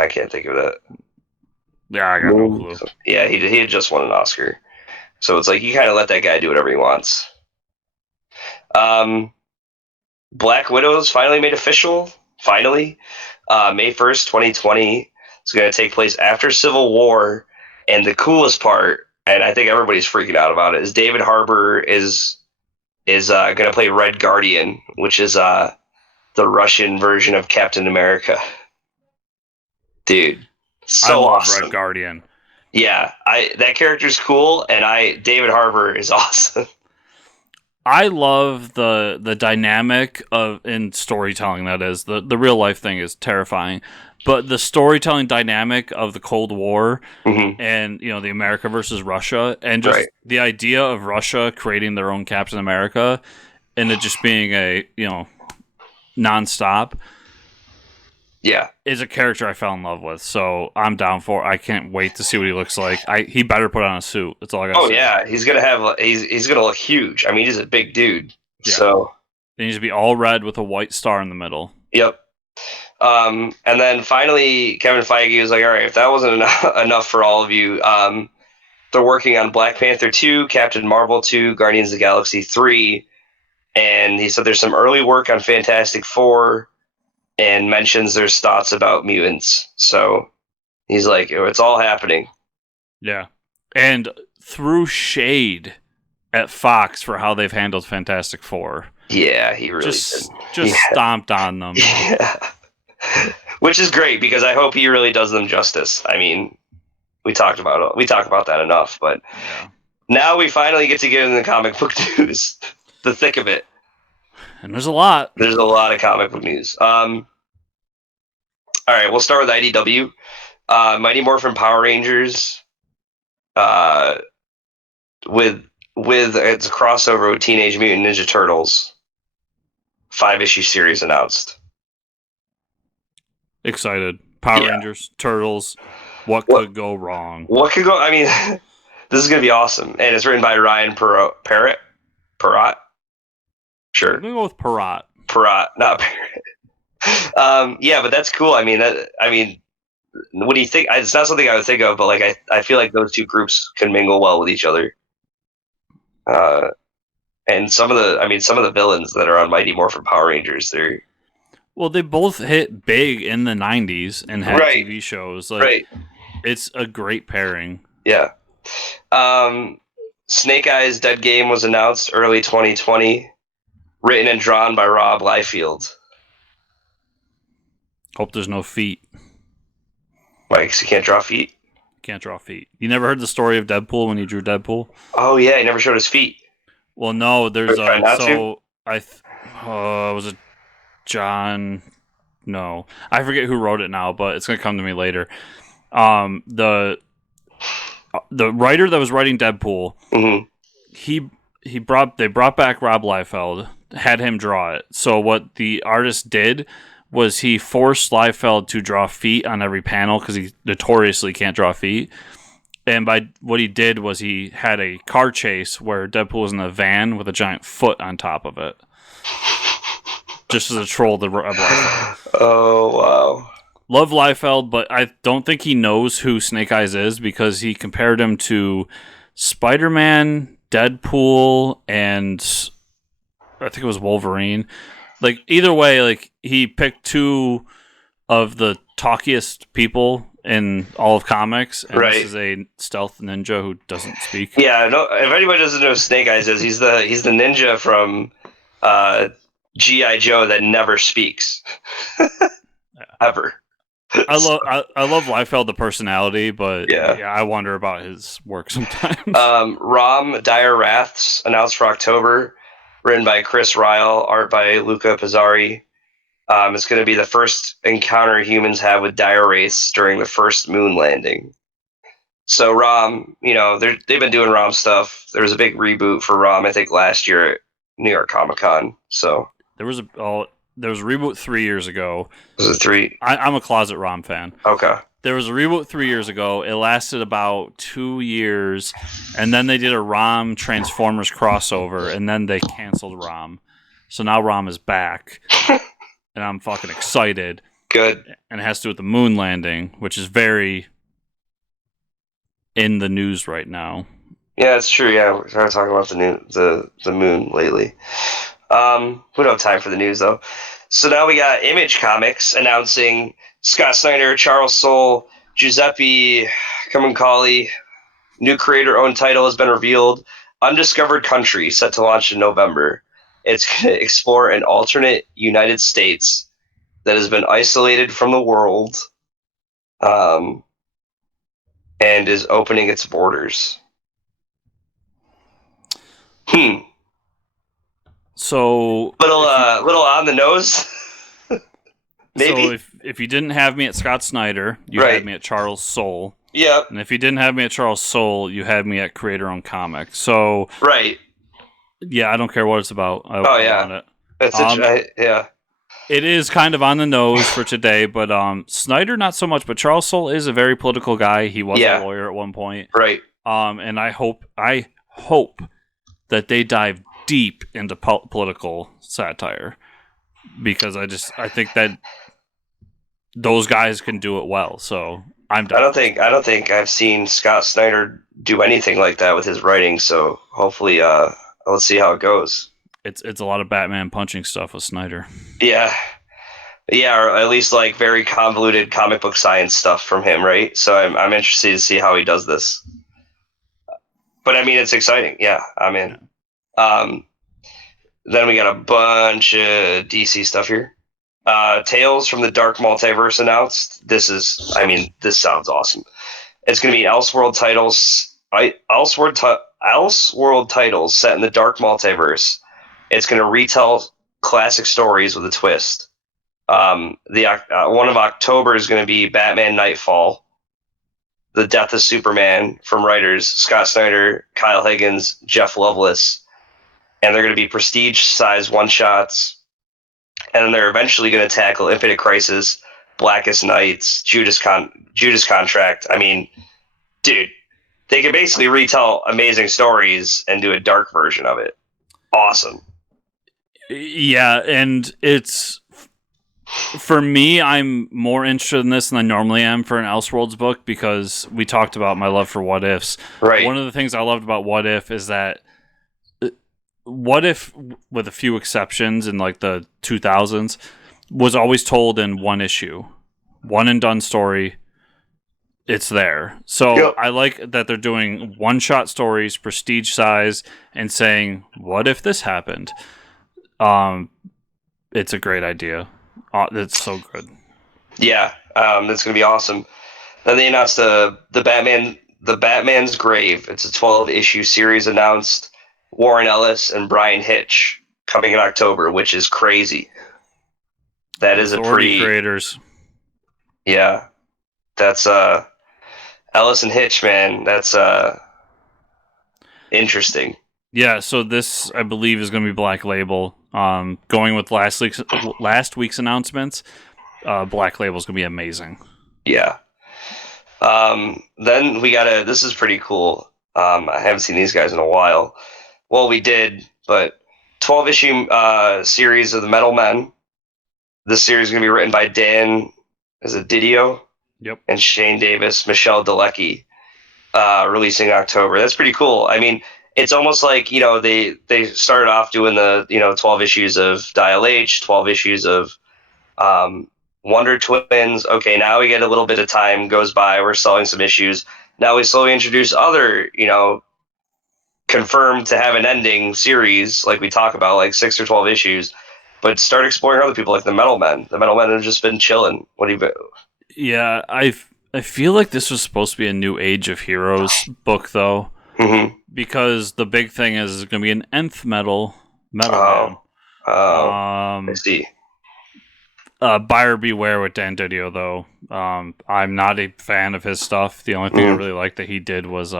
can't think of it. Yeah, I got no clue. Yeah, he had just won an Oscar, so it's like you kind of let that guy do whatever he wants. Black Widow's finally made official. Finally, May 1st, 2020. It's going to take place after Civil War, and the coolest part, and I think everybody's freaking out about it, is David Harbour is going to play Red Guardian, which is the Russian version of Captain America. Dude, so I love awesome. Red Guardian. Yeah, that character's cool, and David Harbour is awesome. I love the dynamic of in storytelling. That is the real life thing is terrifying, But the storytelling dynamic of the Cold War Mm-hmm. and, the America versus Russia, and just Right. the idea of Russia creating their own Captain America and it just being a, nonstop Yeah. is a character I fell in love with. So I'm down for it. I can't wait to see what he looks like. He better put on a suit. That's all I gotta Oh say. yeah, he's gonna look huge. I mean, he's a big dude. Yeah. So It needs to be all red with a white star in the middle. yep. And then finally, Kevin Feige was like, "All right, if that wasn't enough for all of you, they're working on Black Panther 2, Captain Marvel 2, Guardians of the Galaxy 3, and he said there's some early work on Fantastic Four, and mentions there's thoughts about mutants. So he's like, oh, it's all happening." Yeah. And threw shade at Fox for how they've handled Fantastic Four. Yeah, he really just did. stomped on them. Yeah. Which is great because I hope he really does them justice. I mean, we talk about that enough, but now we finally get to get into the comic book news, the thick of it. And there's a lot. There's a lot of comic book news. All right, we'll start with IDW. Mighty Morphin Power Rangers, with it's a crossover with Teenage Mutant Ninja Turtles. 5-issue series announced. Excited. Power Rangers, Turtles. What could go wrong? What could go? I mean, this is gonna be awesome, and it's written by Ryan Parrott. Sure. I'm gonna go with Parrott. Parrott, not Parrott. Yeah, but that's cool. I mean, what do you think? It's not something I would think of, but like I feel like those two groups can mingle well with each other. And some of the villains that are on Mighty Morphin Power Rangers, they both hit big in the 90s and had TV shows. It's a great pairing. Yeah. Snake Eyes Dead Game was announced early 2020, written and drawn by Rob Liefeld. Hope there's no feet. Like, so you can't draw feet? Can't draw feet. You never heard the story of Deadpool when he drew Deadpool? Oh yeah, he never showed his feet. Well, no, there's was it John? No, I forget who wrote it now, but it's gonna come to me later. The writer that was writing Deadpool, they brought back Rob Liefeld, had him draw it. So what the artist did was he forced Liefeld to draw feet on every panel because he notoriously can't draw feet. And by what he did was he had a car chase where Deadpool was in a van with a giant foot on top of it. Just as a troll to Rob Liefeld. Oh, wow. Love Liefeld, but I don't think he knows who Snake Eyes is because he compared him to Spider-Man, Deadpool, and I think it was Wolverine. Like, either way, like, he picked two of the talkiest people in all of comics, and this is a stealth ninja who doesn't speak. Yeah, no, if anybody doesn't know who Snake Eyes is, he's the ninja from G.I. Joe that never speaks. Ever. I love Liefeld, the personality, but I wonder about his work sometimes. Rom Dire Wraths announced for October, written by Chris Ryle, art by Luca Pizzari. It's going to be the first encounter humans have with Dire Wraiths during the first moon landing. So Rom, they've been doing Rom stuff. There was a big reboot for Rom, I think, last year at New York Comic Con. So there was a reboot 3 years ago. Was it 3? I'm a closet Rom fan. Okay. There was a reboot 3 years ago. It lasted about 2 years, and then they did a Rom Transformers crossover, and then they canceled Rom. So now Rom is back, and I'm fucking excited. Good. And it has to do with the moon landing, which is very in the news right now. Yeah, it's true. Yeah, we're talking about the moon lately. We don't have time for the news though. So now we got Image Comics announcing Scott Snyder, Charles Soule, Giuseppe Camuncoli. New creator-owned title has been revealed. Undiscovered Country, set to launch in November. It's going to explore an alternate United States that has been isolated from the world, and is opening its borders. So little on the nose. Maybe. So if you didn't have me at Scott Snyder, you Right. had me at Charles Soule. Yep. And if you didn't have me at Charles Soule, you had me at Creator-Owned Comic. So, Right. yeah, I don't care what it's about. I yeah. want it. That's yeah. It is kind of on the nose for today, but Snyder not so much. But Charles Soule is a very political guy. He was a lawyer at one point. Right. And I hope that they dive deep into political satire, because I think that those guys can do it well. So I'm done. I don't think I've seen Scott Snyder do anything like that with his writing. So hopefully, let's see how it goes. It's a lot of Batman punching stuff with Snyder. Yeah, or at least like very convoluted comic book science stuff from him, right? So I'm interested to see how he does this. But I mean, it's exciting. Yeah, I'm in. Then we got a bunch of DC stuff here. Tales from the Dark Multiverse announced. This sounds awesome. It's going to be Elseworld titles set in the Dark Multiverse. It's going to retell classic stories with a twist. One of October is going to be Batman Nightfall, The Death of Superman, from writers Scott Snyder, Kyle Higgins, Jeff Loveless, and they're going to be prestige-size one-shots. And then they're eventually going to tackle Infinite Crisis, Blackest Nights, Judas Contract. I mean, dude, they can basically retell amazing stories and do a dark version of it. Awesome. Yeah, and it's, for me, I'm more interested in this than I normally am for an Elseworlds book, because we talked about my love for What Ifs. Right. One of the things I loved about What If is that What If, with a few exceptions in like the 2000s, was always told in one issue. One and done story. It's there. So I like that they're doing one-shot stories, prestige size, and saying, what if this happened? It's a great idea. It's so good. Yeah, that's going to be awesome. Then they announced the Batman's Grave. It's a 12-issue series announced. Warren Ellis and Brian Hitch coming in October, which is crazy. That is a pretty creators. Yeah, that's Ellis and Hitch, man. That's interesting. Yeah, so this, I believe, is going to be Black Label. Going with last week's announcements, Black Label is going to be amazing. Yeah. Then we got this is pretty cool. I haven't seen these guys in a while. Well, we did, but 12-issue series of the Metal Men. This series is going to be written by Dan, Didio? Yep. And Shane Davis, Michelle Delecky, releasing in October. That's pretty cool. I mean, it's almost like, they started off doing the, 12 issues of Dial H, 12 issues of Wonder Twins. Okay, now we get a little bit of time goes by. We're selling some issues. Now we slowly introduce other, confirmed to have an ending series, like we talk about, like 6 or 12 issues, but start exploring other people like the Metal Men. The Metal Men have just been chilling. Yeah, I feel like this was supposed to be a new Age of Heroes book, though, because the big thing is going to be an nth metal man. I see. Buyer beware with Dan Didio, though. I'm not a fan of his stuff. The only thing I really liked that he did was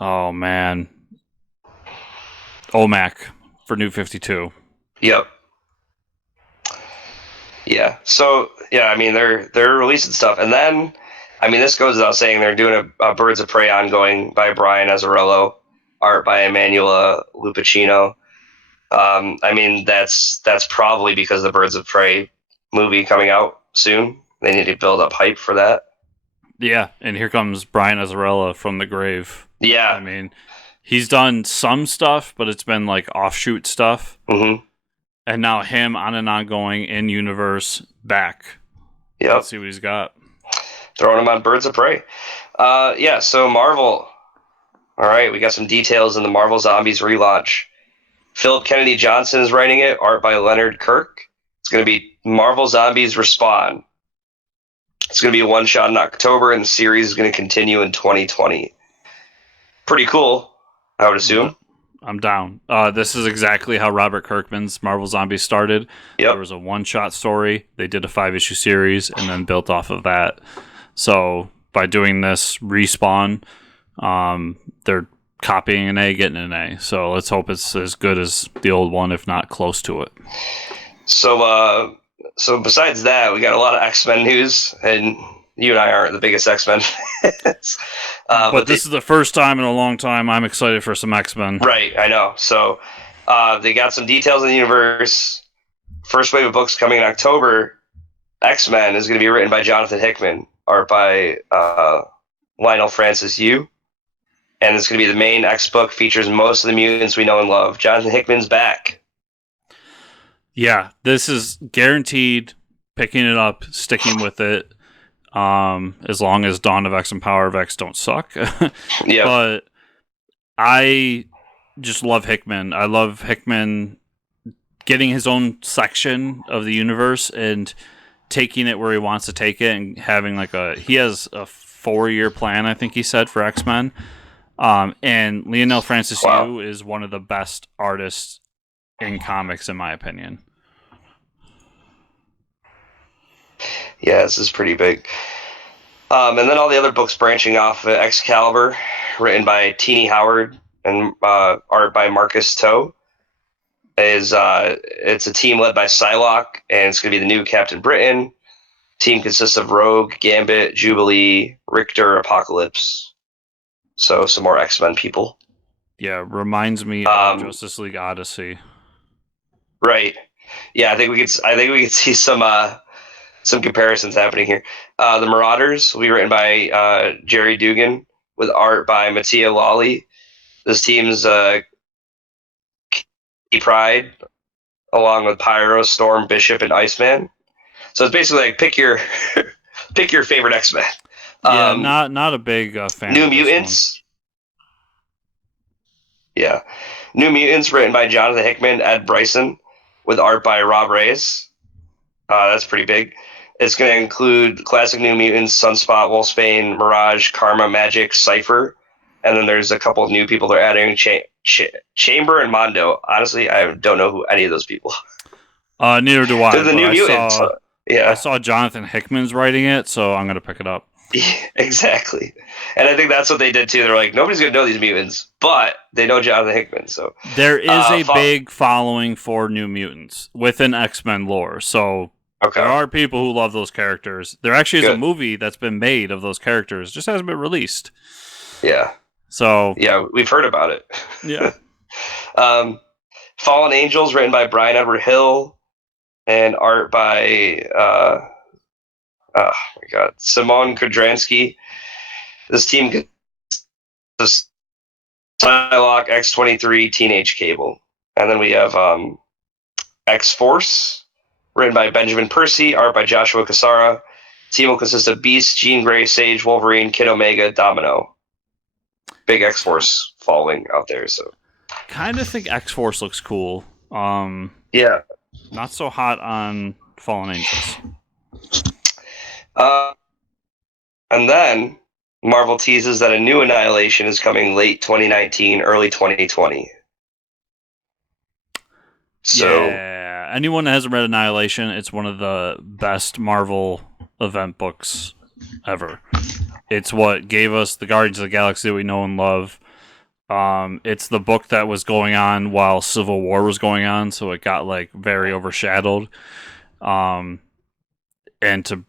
OMAC for New 52. Yep. Yeah. So yeah, I mean they're releasing stuff, and then this goes without saying they're doing a Birds of Prey ongoing by Brian Azzarello, art by Emanuela Lupacchino. That's probably because the Birds of Prey movie coming out soon. They need to build up hype for that. Yeah, and here comes Brian Azzarello from the grave. Yeah. He's done some stuff, but it's been like offshoot stuff. Mm-hmm. And now him on an ongoing in-universe back. Yep. Let's see what he's got. Throwing him on Birds of Prey. So Marvel. All right, we got some details in the Marvel Zombies relaunch. Philip Kennedy Johnson is writing it, art by Leonard Kirk. It's going to be Marvel Zombies Respawn. It's going to be a one-shot in October, and the series is going to continue in 2020. Pretty cool, I would assume. I'm down. This is exactly how Robert Kirkman's Marvel Zombies started. Yep. There was a one-shot story. They did a 5-issue series and then built off of that. So by doing this, Respawn, they're copying an A, getting an A. So let's hope it's as good as the old one, if not close to it. So besides that, we got a lot of X-Men news, and you and I aren't the biggest X-Men fans. But this is the first time in a long time I'm excited for some X-Men. Right, I know. So they got some details in the universe. First wave of books coming in October. X-Men is going to be written by Jonathan Hickman, art by Lionel Francis Yu. And it's going to be the main X book, features most of the mutants we know and love. Jonathan Hickman's back. Yeah, this is guaranteed picking it up, sticking with it, as long as Dawn of X and Power of X don't suck. Yeah. But I just love Hickman. I love Hickman getting his own section of the universe and taking it where he wants to take it and having he has a 4-year plan, I think he said, for X-Men. And Lionel Francis Yu is one of the best artists in comics, in my opinion. Yeah, this is pretty big. And then all the other books branching off Excalibur, written by Teenie Howard and art by Marcus Toe. It's a team led by Psylocke, and it's going to be the new Captain Britain. Team consists of Rogue, Gambit, Jubilee, Richter, Apocalypse. So some more X-Men people. Yeah, reminds me of Justice League Odyssey. Right. Yeah, I think we could see some comparisons happening here. The Marauders will be written by Jerry Dugan with art by Mattia Lawley. This team's Pride, along with Pyro, Storm, Bishop, and Iceman. So it's basically like pick your favorite X-Men. Yeah, not a big fan. New Mutants. Yeah, New Mutants written by Jonathan Hickman, Ed Bryson, with art by Rob Reyes. That's pretty big. It's going to include classic New Mutants, Sunspot, Wolfsbane, Mirage, Karma, Magic, Cypher, and then there's a couple of new people they're adding, Chamber and Mondo. Honestly, I don't know who any of those people are. Neither do I. They're the New Mutants. I saw Jonathan Hickman's writing it, so I'm going to pick it up. Yeah, exactly. And I think that's what they did too. They're like, nobody's going to know these mutants, but they know Jonathan Hickman. So there is a big following for New Mutants within X-Men lore. So there are people who love those characters. There actually is a movie that's been made of those characters, just hasn't been released. Yeah. So yeah, we've heard about it. Yeah. Fallen Angels, written by Brian Edward Hill, and art by oh my god, Simon Kudransky. This team consists of Psylocke, X-23, Teenage Cable, and then we have X-Force, written by Benjamin Percy, art by Joshua Cassara. Team will consist of Beast, Jean Grey, Sage, Wolverine, Kid Omega, Domino. Big X-Force following out there. So, kind of think X-Force looks cool. Yeah. Not so hot on Fallen Angels. And then Marvel teases that a new Annihilation is coming late 2019, early 2020. So, yeah, anyone that hasn't read Annihilation, it's one of the best Marvel event books ever. It's what gave us the Guardians of the Galaxy that we know and love. It's the book that was going on while Civil War was going on, so it got very overshadowed. And to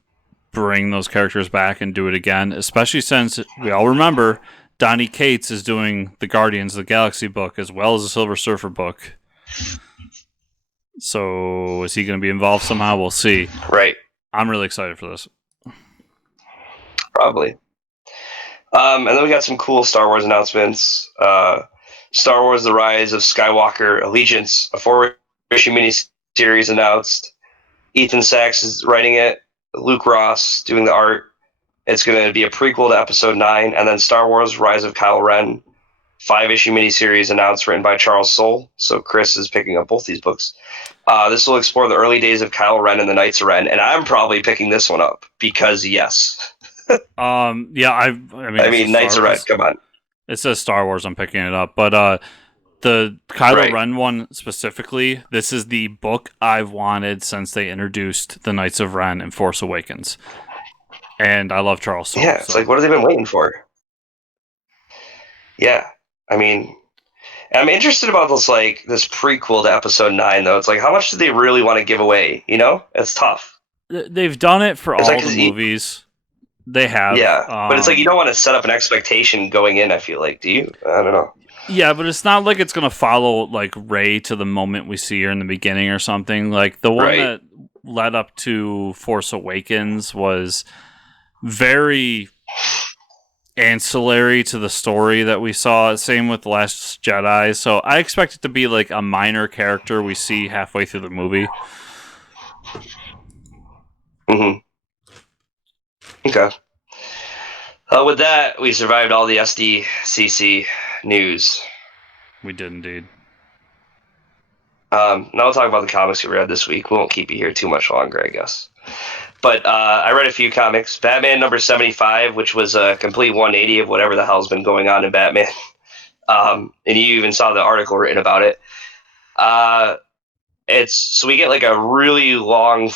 bring those characters back and do it again, especially since we all remember Donny Cates is doing the Guardians of the Galaxy book as well as the Silver Surfer book. So is he going to be involved somehow? We'll see. Right. I'm really excited for this. Probably. And then we got some cool Star Wars announcements. Star Wars: The Rise of Skywalker Allegiance, a 4-issue miniseries announced. Ethan Sachs is writing it. Luke Ross doing the art. It's going to be a prequel to Episode 9. And then Star Wars: Rise of Kylo Ren, 5-issue miniseries announced, written by Charles Soule. So Chris is picking up both these books. This will explore the early days of Kylo Ren and the Knights of Ren. And I'm probably picking this one up because, yes. Yeah, I mean, Knights of Ren, come on. It says Star Wars, I'm picking it up. But The Kylo Right. Ren one specifically, this is the book I've wanted since they introduced the Knights of Ren in Force Awakens. And I love Charles Soule. Yeah, it's like, what have they been waiting for? Yeah, I mean, I'm interested about this prequel to Episode 9, though. It's like, how much do they really want to give away? You know, it's tough. They've done it for It's all like, the movies. They have. yeah, but it's like you don't want to set up an expectation going in. I feel like, do you? I don't know. Yeah, but it's not like it's gonna follow like Rey to the moment we see her in the beginning or something. Like the one Right. that led up to Force Awakens was very ancillary to the story that we saw. Same with The Last Jedi. So I expect it to be like a minor character we see halfway through the movie. Mm-hmm. Okay. With that, we survived all the SDCC news. We did indeed. Now we'll talk about the comics we read this week. We won't keep you here too much longer, I guess. But I read a few comics. Batman number 75, which was a complete 180 of whatever the hell's been going on in Batman. And you even saw the article written about it. So we get like a really long.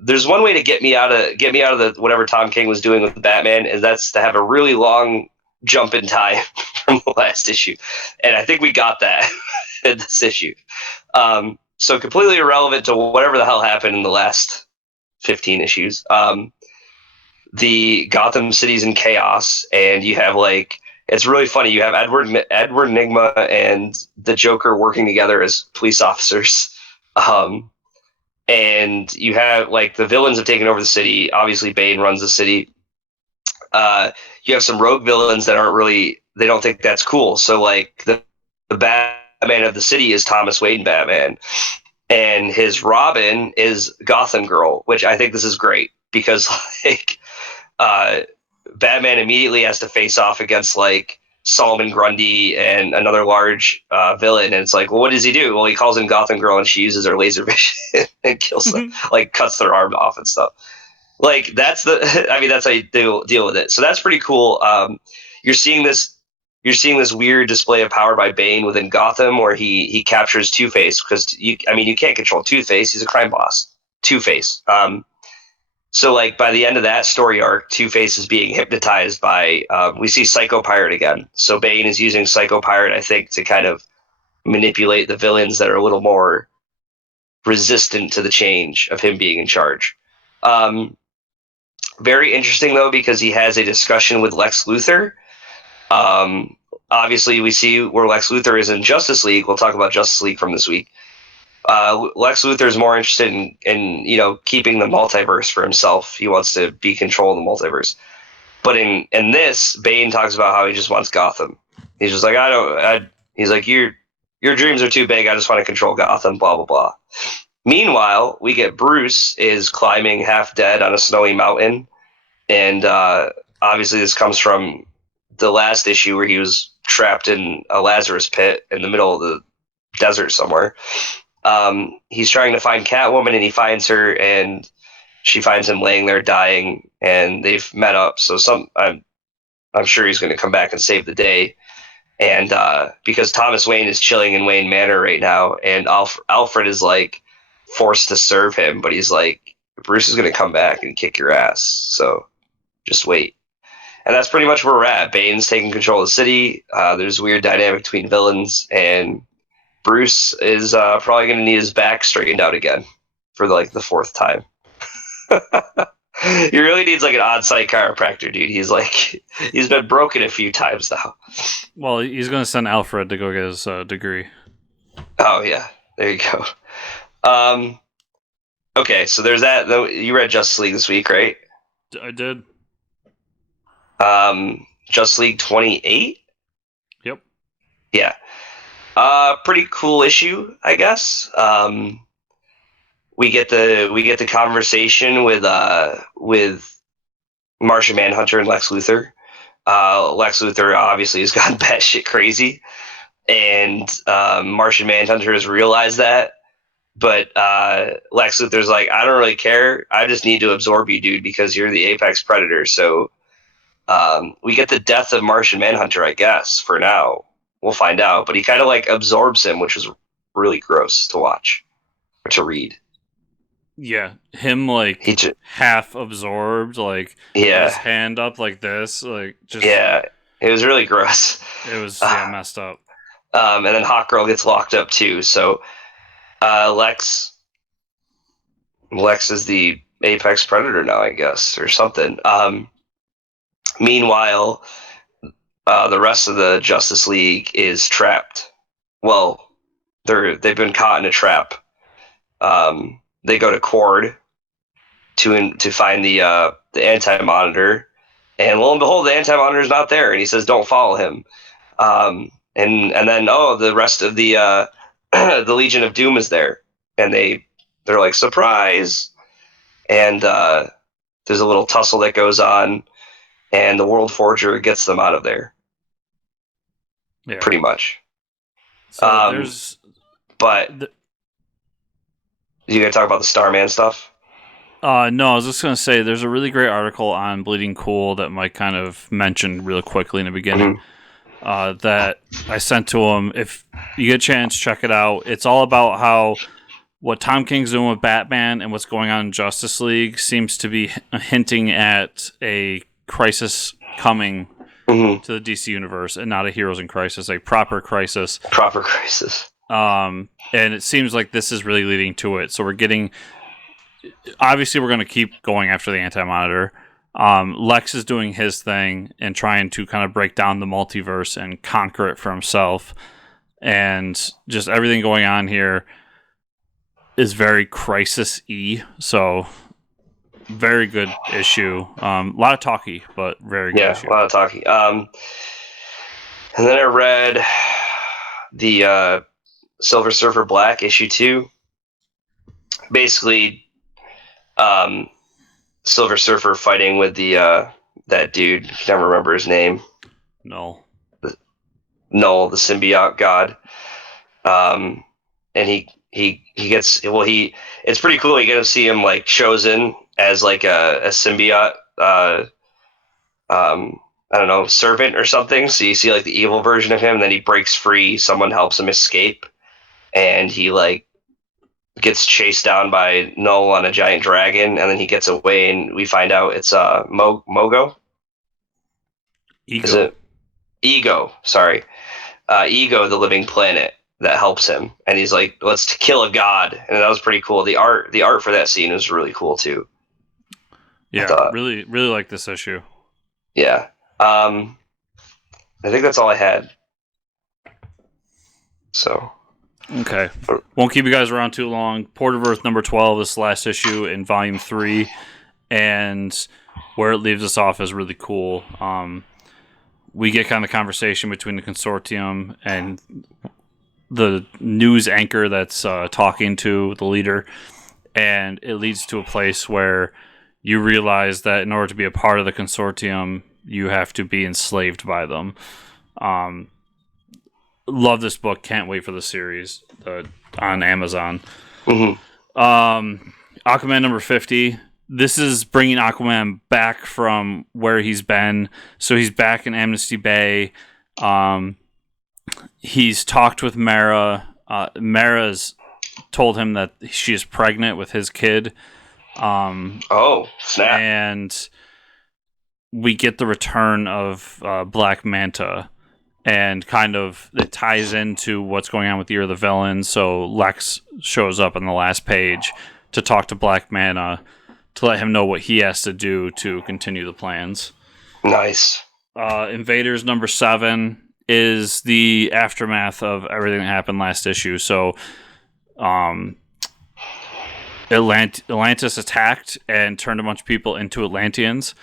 There's one way to get me out of the whatever Tom King was doing with Batman, is that's to have a really long jump in time from the last issue, and I think we got that in this issue. So completely irrelevant to whatever the hell happened in the last 15 issues. The Gotham City's in chaos, and you have it's really funny. You have Edward Nygma and the Joker working together as police officers. And you have the villains have taken over the city. Obviously, Bane runs the city. You have some rogue villains that they don't think that's cool. So the Batman of the city is Thomas Wayne Batman, and his Robin is Gotham Girl, which I think this is great because Batman immediately has to face off against Solomon Grundy and another large villain, and it's like, well, what does he do? Well, he calls in Gotham Girl, and she uses her laser vision and kills them, cuts their arm off and stuff. That's that's how you deal with it. So that's pretty cool. You're seeing this weird display of power by Bane within Gotham, where he captures Two-Face, because you can't control Two-Face. He's a crime boss. Two-Face. So by the end of that story arc, Two-Face is being hypnotized by, we see Psycho Pirate again. So Bane is using Psycho Pirate, I think, to kind of manipulate the villains that are a little more resistant to the change of him being in charge. Very interesting, though, because he has a discussion with Lex Luthor. Obviously, we see where Lex Luthor is in Justice League. We'll talk about Justice League from this week. Lex Luthor is more interested in keeping the multiverse for himself. He wants to be control of the multiverse. But in this, Bane talks about how he just wants Gotham. He's just like, he's like, your dreams are too big. I just want to control Gotham. Blah blah blah. Meanwhile, we get Bruce is climbing half dead on a snowy mountain, and obviously this comes from the last issue where he was trapped in a Lazarus pit in the middle of the desert somewhere. He's trying to find Catwoman, and he finds her, and she finds him laying there dying, and they've met up. So I'm sure he's going to come back and save the day. And because Thomas Wayne is chilling in Wayne Manor right now, and Alfred is forced to serve him, but he's like, Bruce is going to come back and kick your ass. So just wait. And that's pretty much where we're at. Bane's taking control of the city. There's a weird dynamic between villains, and Bruce is probably going to need his back straightened out again for the fourth time. He really needs an on-site chiropractor, dude. He's been broken a few times now. Well, he's going to send Alfred to go get his degree. Oh, yeah. There you go. Okay, so there's that. Though you read Justice League this week, right? I did. Justice League 28? Yep. Yeah. Pretty cool issue, I guess. We get the conversation with Martian Manhunter and Lex Luthor. Lex Luthor obviously has gone batshit crazy, and Martian Manhunter has realized that. But Lex Luthor's like, I don't really care. I just need to absorb you, dude, because you're the apex predator. So we get the death of Martian Manhunter, I guess, for now. we'll find out. But he kind of like absorbs him, which was really gross to watch or to read. Yeah, him like half absorbed, like with his hand up like this, like just it was really gross. It was messed up. And then Hawkgirl gets locked up too. So Lex is the apex predator now, I guess, or something. Meanwhile, the rest of the Justice League is trapped. Well, they've been caught in a trap. They go to Cord to find the Anti-Monitor, and lo and behold, the Anti-Monitor is not there, and he says, "Don't follow him." And then the rest of the the Legion of Doom is there, and they're like, surprise, and there's a little tussle that goes on, and the World Forger gets them out of there. Yeah, pretty much. So there's, but you gonna talk about the Starman stuff? No, I was just gonna say there's a really great article on Bleeding Cool that Mike kind of mentioned real quickly in the beginning. That I sent to him. If you get a chance, check it out. It's all about how what Tom King's doing with Batman and what's going on in Justice League seems to be hinting at a crisis coming to the DC universe, and not a Heroes in Crisis, a proper crisis. Proper crisis. And it seems like this is really leading to it. So we're getting. Obviously, we're going to keep going after the Anti-Monitor. Lex is doing his thing and trying to kind of break down the multiverse and conquer it for himself. And just everything going on here is very crisis-y. So, very good issue. A lot of talky, but very good issue. Yeah, a lot of talky. And then I read the Silver Surfer Black issue 2. Basically, Silver Surfer fighting with the that dude. I can't remember his name. Null, the symbiote god. And he gets it's pretty cool. You get to see him like chosen as like a symbiote. I don't know, servant or something. So you see like the evil version of him, and then he breaks free. Someone helps him escape, and he like gets chased down by Null on a giant dragon, and then he gets away, and we find out it's Mogo. Ego. Is it Ego? Sorry, Ego, the living planet that helps him, and he's like, "Let's kill a god," and that was pretty cool. The art for that scene was really cool too. Yeah, really like this issue. Yeah, I think that's all I had. So. Okay. Won't keep you guys around too long. Porterverse number 12, this last issue in volume 3, and where it leaves us off is really cool. We get kind of the conversation between the consortium and the news anchor that's talking to the leader, and it leads to a place where you realize that in order to be a part of the consortium, you have to be enslaved by them. Love this book. Can't wait for the series on Amazon. Aquaman number 50. This is bringing Aquaman back from where he's been. So he's back in Amnesty Bay. He's talked with Mara. Mara's told him that she is pregnant with his kid. Oh, snap. And we get the return of Black Manta. And kind of it ties into what's going on with Year of the Villain. So Lex shows up on the last page to talk to Black Manta to let him know what he has to do to continue the plans. Nice. Invaders number 7 is the aftermath of everything that happened last issue. So Atlantis attacked and turned a bunch of people into Atlanteans.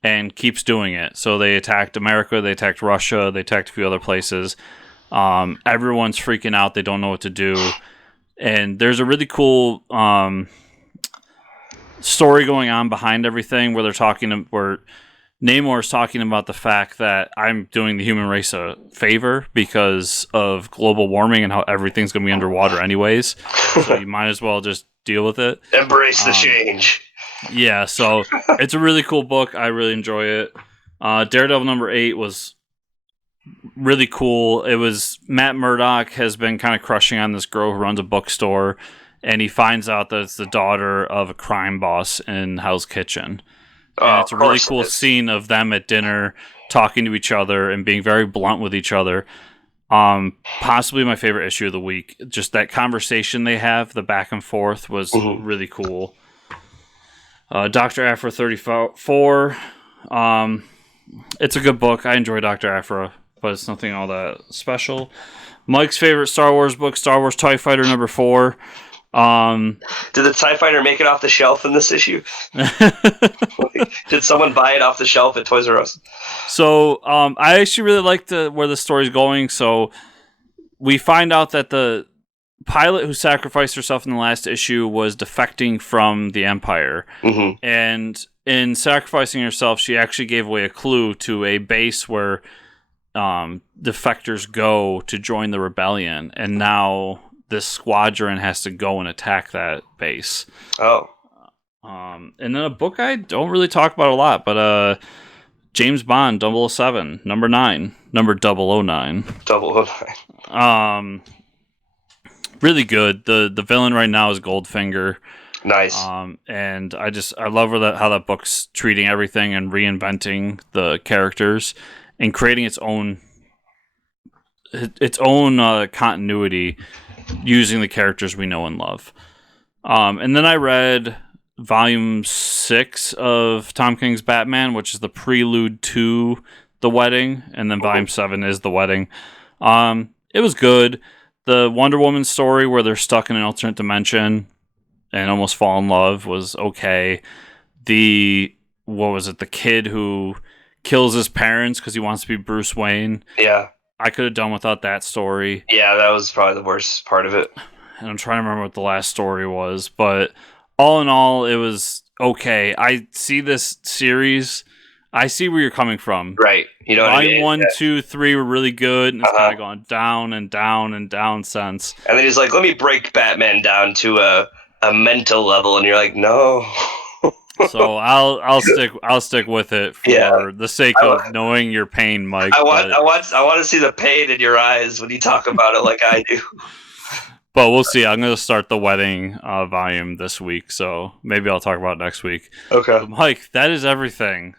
And keeps doing it. So they attacked America, they attacked Russia, they attacked a few other places. Everyone's freaking out. They don't know what to do. And there's a really cool story going on behind everything where Namor's talking about the fact that I'm doing the human race a favor because of global warming and how everything's going to be underwater anyways. So you might as well just deal with it. Embrace the change. Yeah, so it's a really cool book. I really enjoy it. Daredevil number 8 was really cool. It was Matt Murdock has been kind of crushing on this girl who runs a bookstore, and he finds out that it's the daughter of a crime boss in Hell's Kitchen. And it's a really cool scene of them at dinner talking to each other and being very blunt with each other. Possibly my favorite issue of the week. Just that conversation they have, the back and forth was really cool. Dr. Aphra 34. It's a good book. I enjoy Dr. Aphra, but it's nothing all that special. Mike's favorite Star Wars book, Star Wars TIE Fighter number 4. Did the TIE Fighter make it off the shelf in this issue? Did someone buy it off the shelf at Toys R Us? So I actually really like where the story's going. So we find out that the pilot who sacrificed herself in the last issue was defecting from the Empire. Mm-hmm. And in sacrificing herself, she actually gave away a clue to a base where defectors go to join the rebellion. And now this squadron has to go and attack that base. Oh. And then a book I don't really talk about a lot, but James Bond 007, number 9. Number 009. 009. Really good. The villain right now is Goldfinger. Nice. And I love how that book's treating everything and reinventing the characters and creating its own continuity using the characters we know and love. And then I read Volume 6 of Tom King's Batman, which is the prelude to The Wedding, and then Volume 7 is The Wedding. It was good. The Wonder Woman story where they're stuck in an alternate dimension and almost fall in love was okay. The kid who kills his parents because he wants to be Bruce Wayne. Yeah. I could have done without that story. Yeah, that was probably the worst part of it. And I'm trying to remember what the last story was, but all in all, it was okay. I see this series. I see where you're coming from. Right. You know what I mean? 1, 2, 3 were really good, and it's kind of gone down and down and down since. And then he's like, let me break Batman down to a mental level, and you're like, no. So I'll stick with it for the sake of knowing your pain, Mike. I want to see the pain in your eyes when you talk about it like I do. But we'll see. I'm going to start the Wedding volume this week, so maybe I'll talk about it next week. Okay. But Mike, that is everything.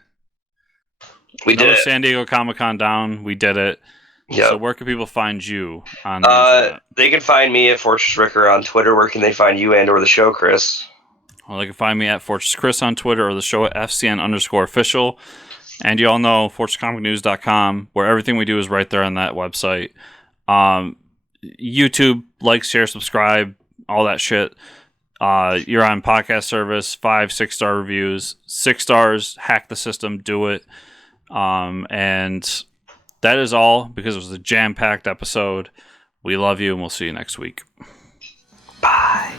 We did it. San Diego Comic-Con down. We did it. Yep. So where can people find you on the internet? They can find me at Fortress Ricker on Twitter. Where can they find you and or the show, Chris? Well, they can find me at Fortress Chris on Twitter or the show at FCN_official. And you all know FortressComicNews.com, where everything we do is right there on that website. YouTube, like, share, subscribe, all that shit. You're on podcast service, 5, 6-star reviews. 6 stars, hack the system, do it. And that is all because it was a jam-packed episode. We love you, and we'll see you next week. Bye.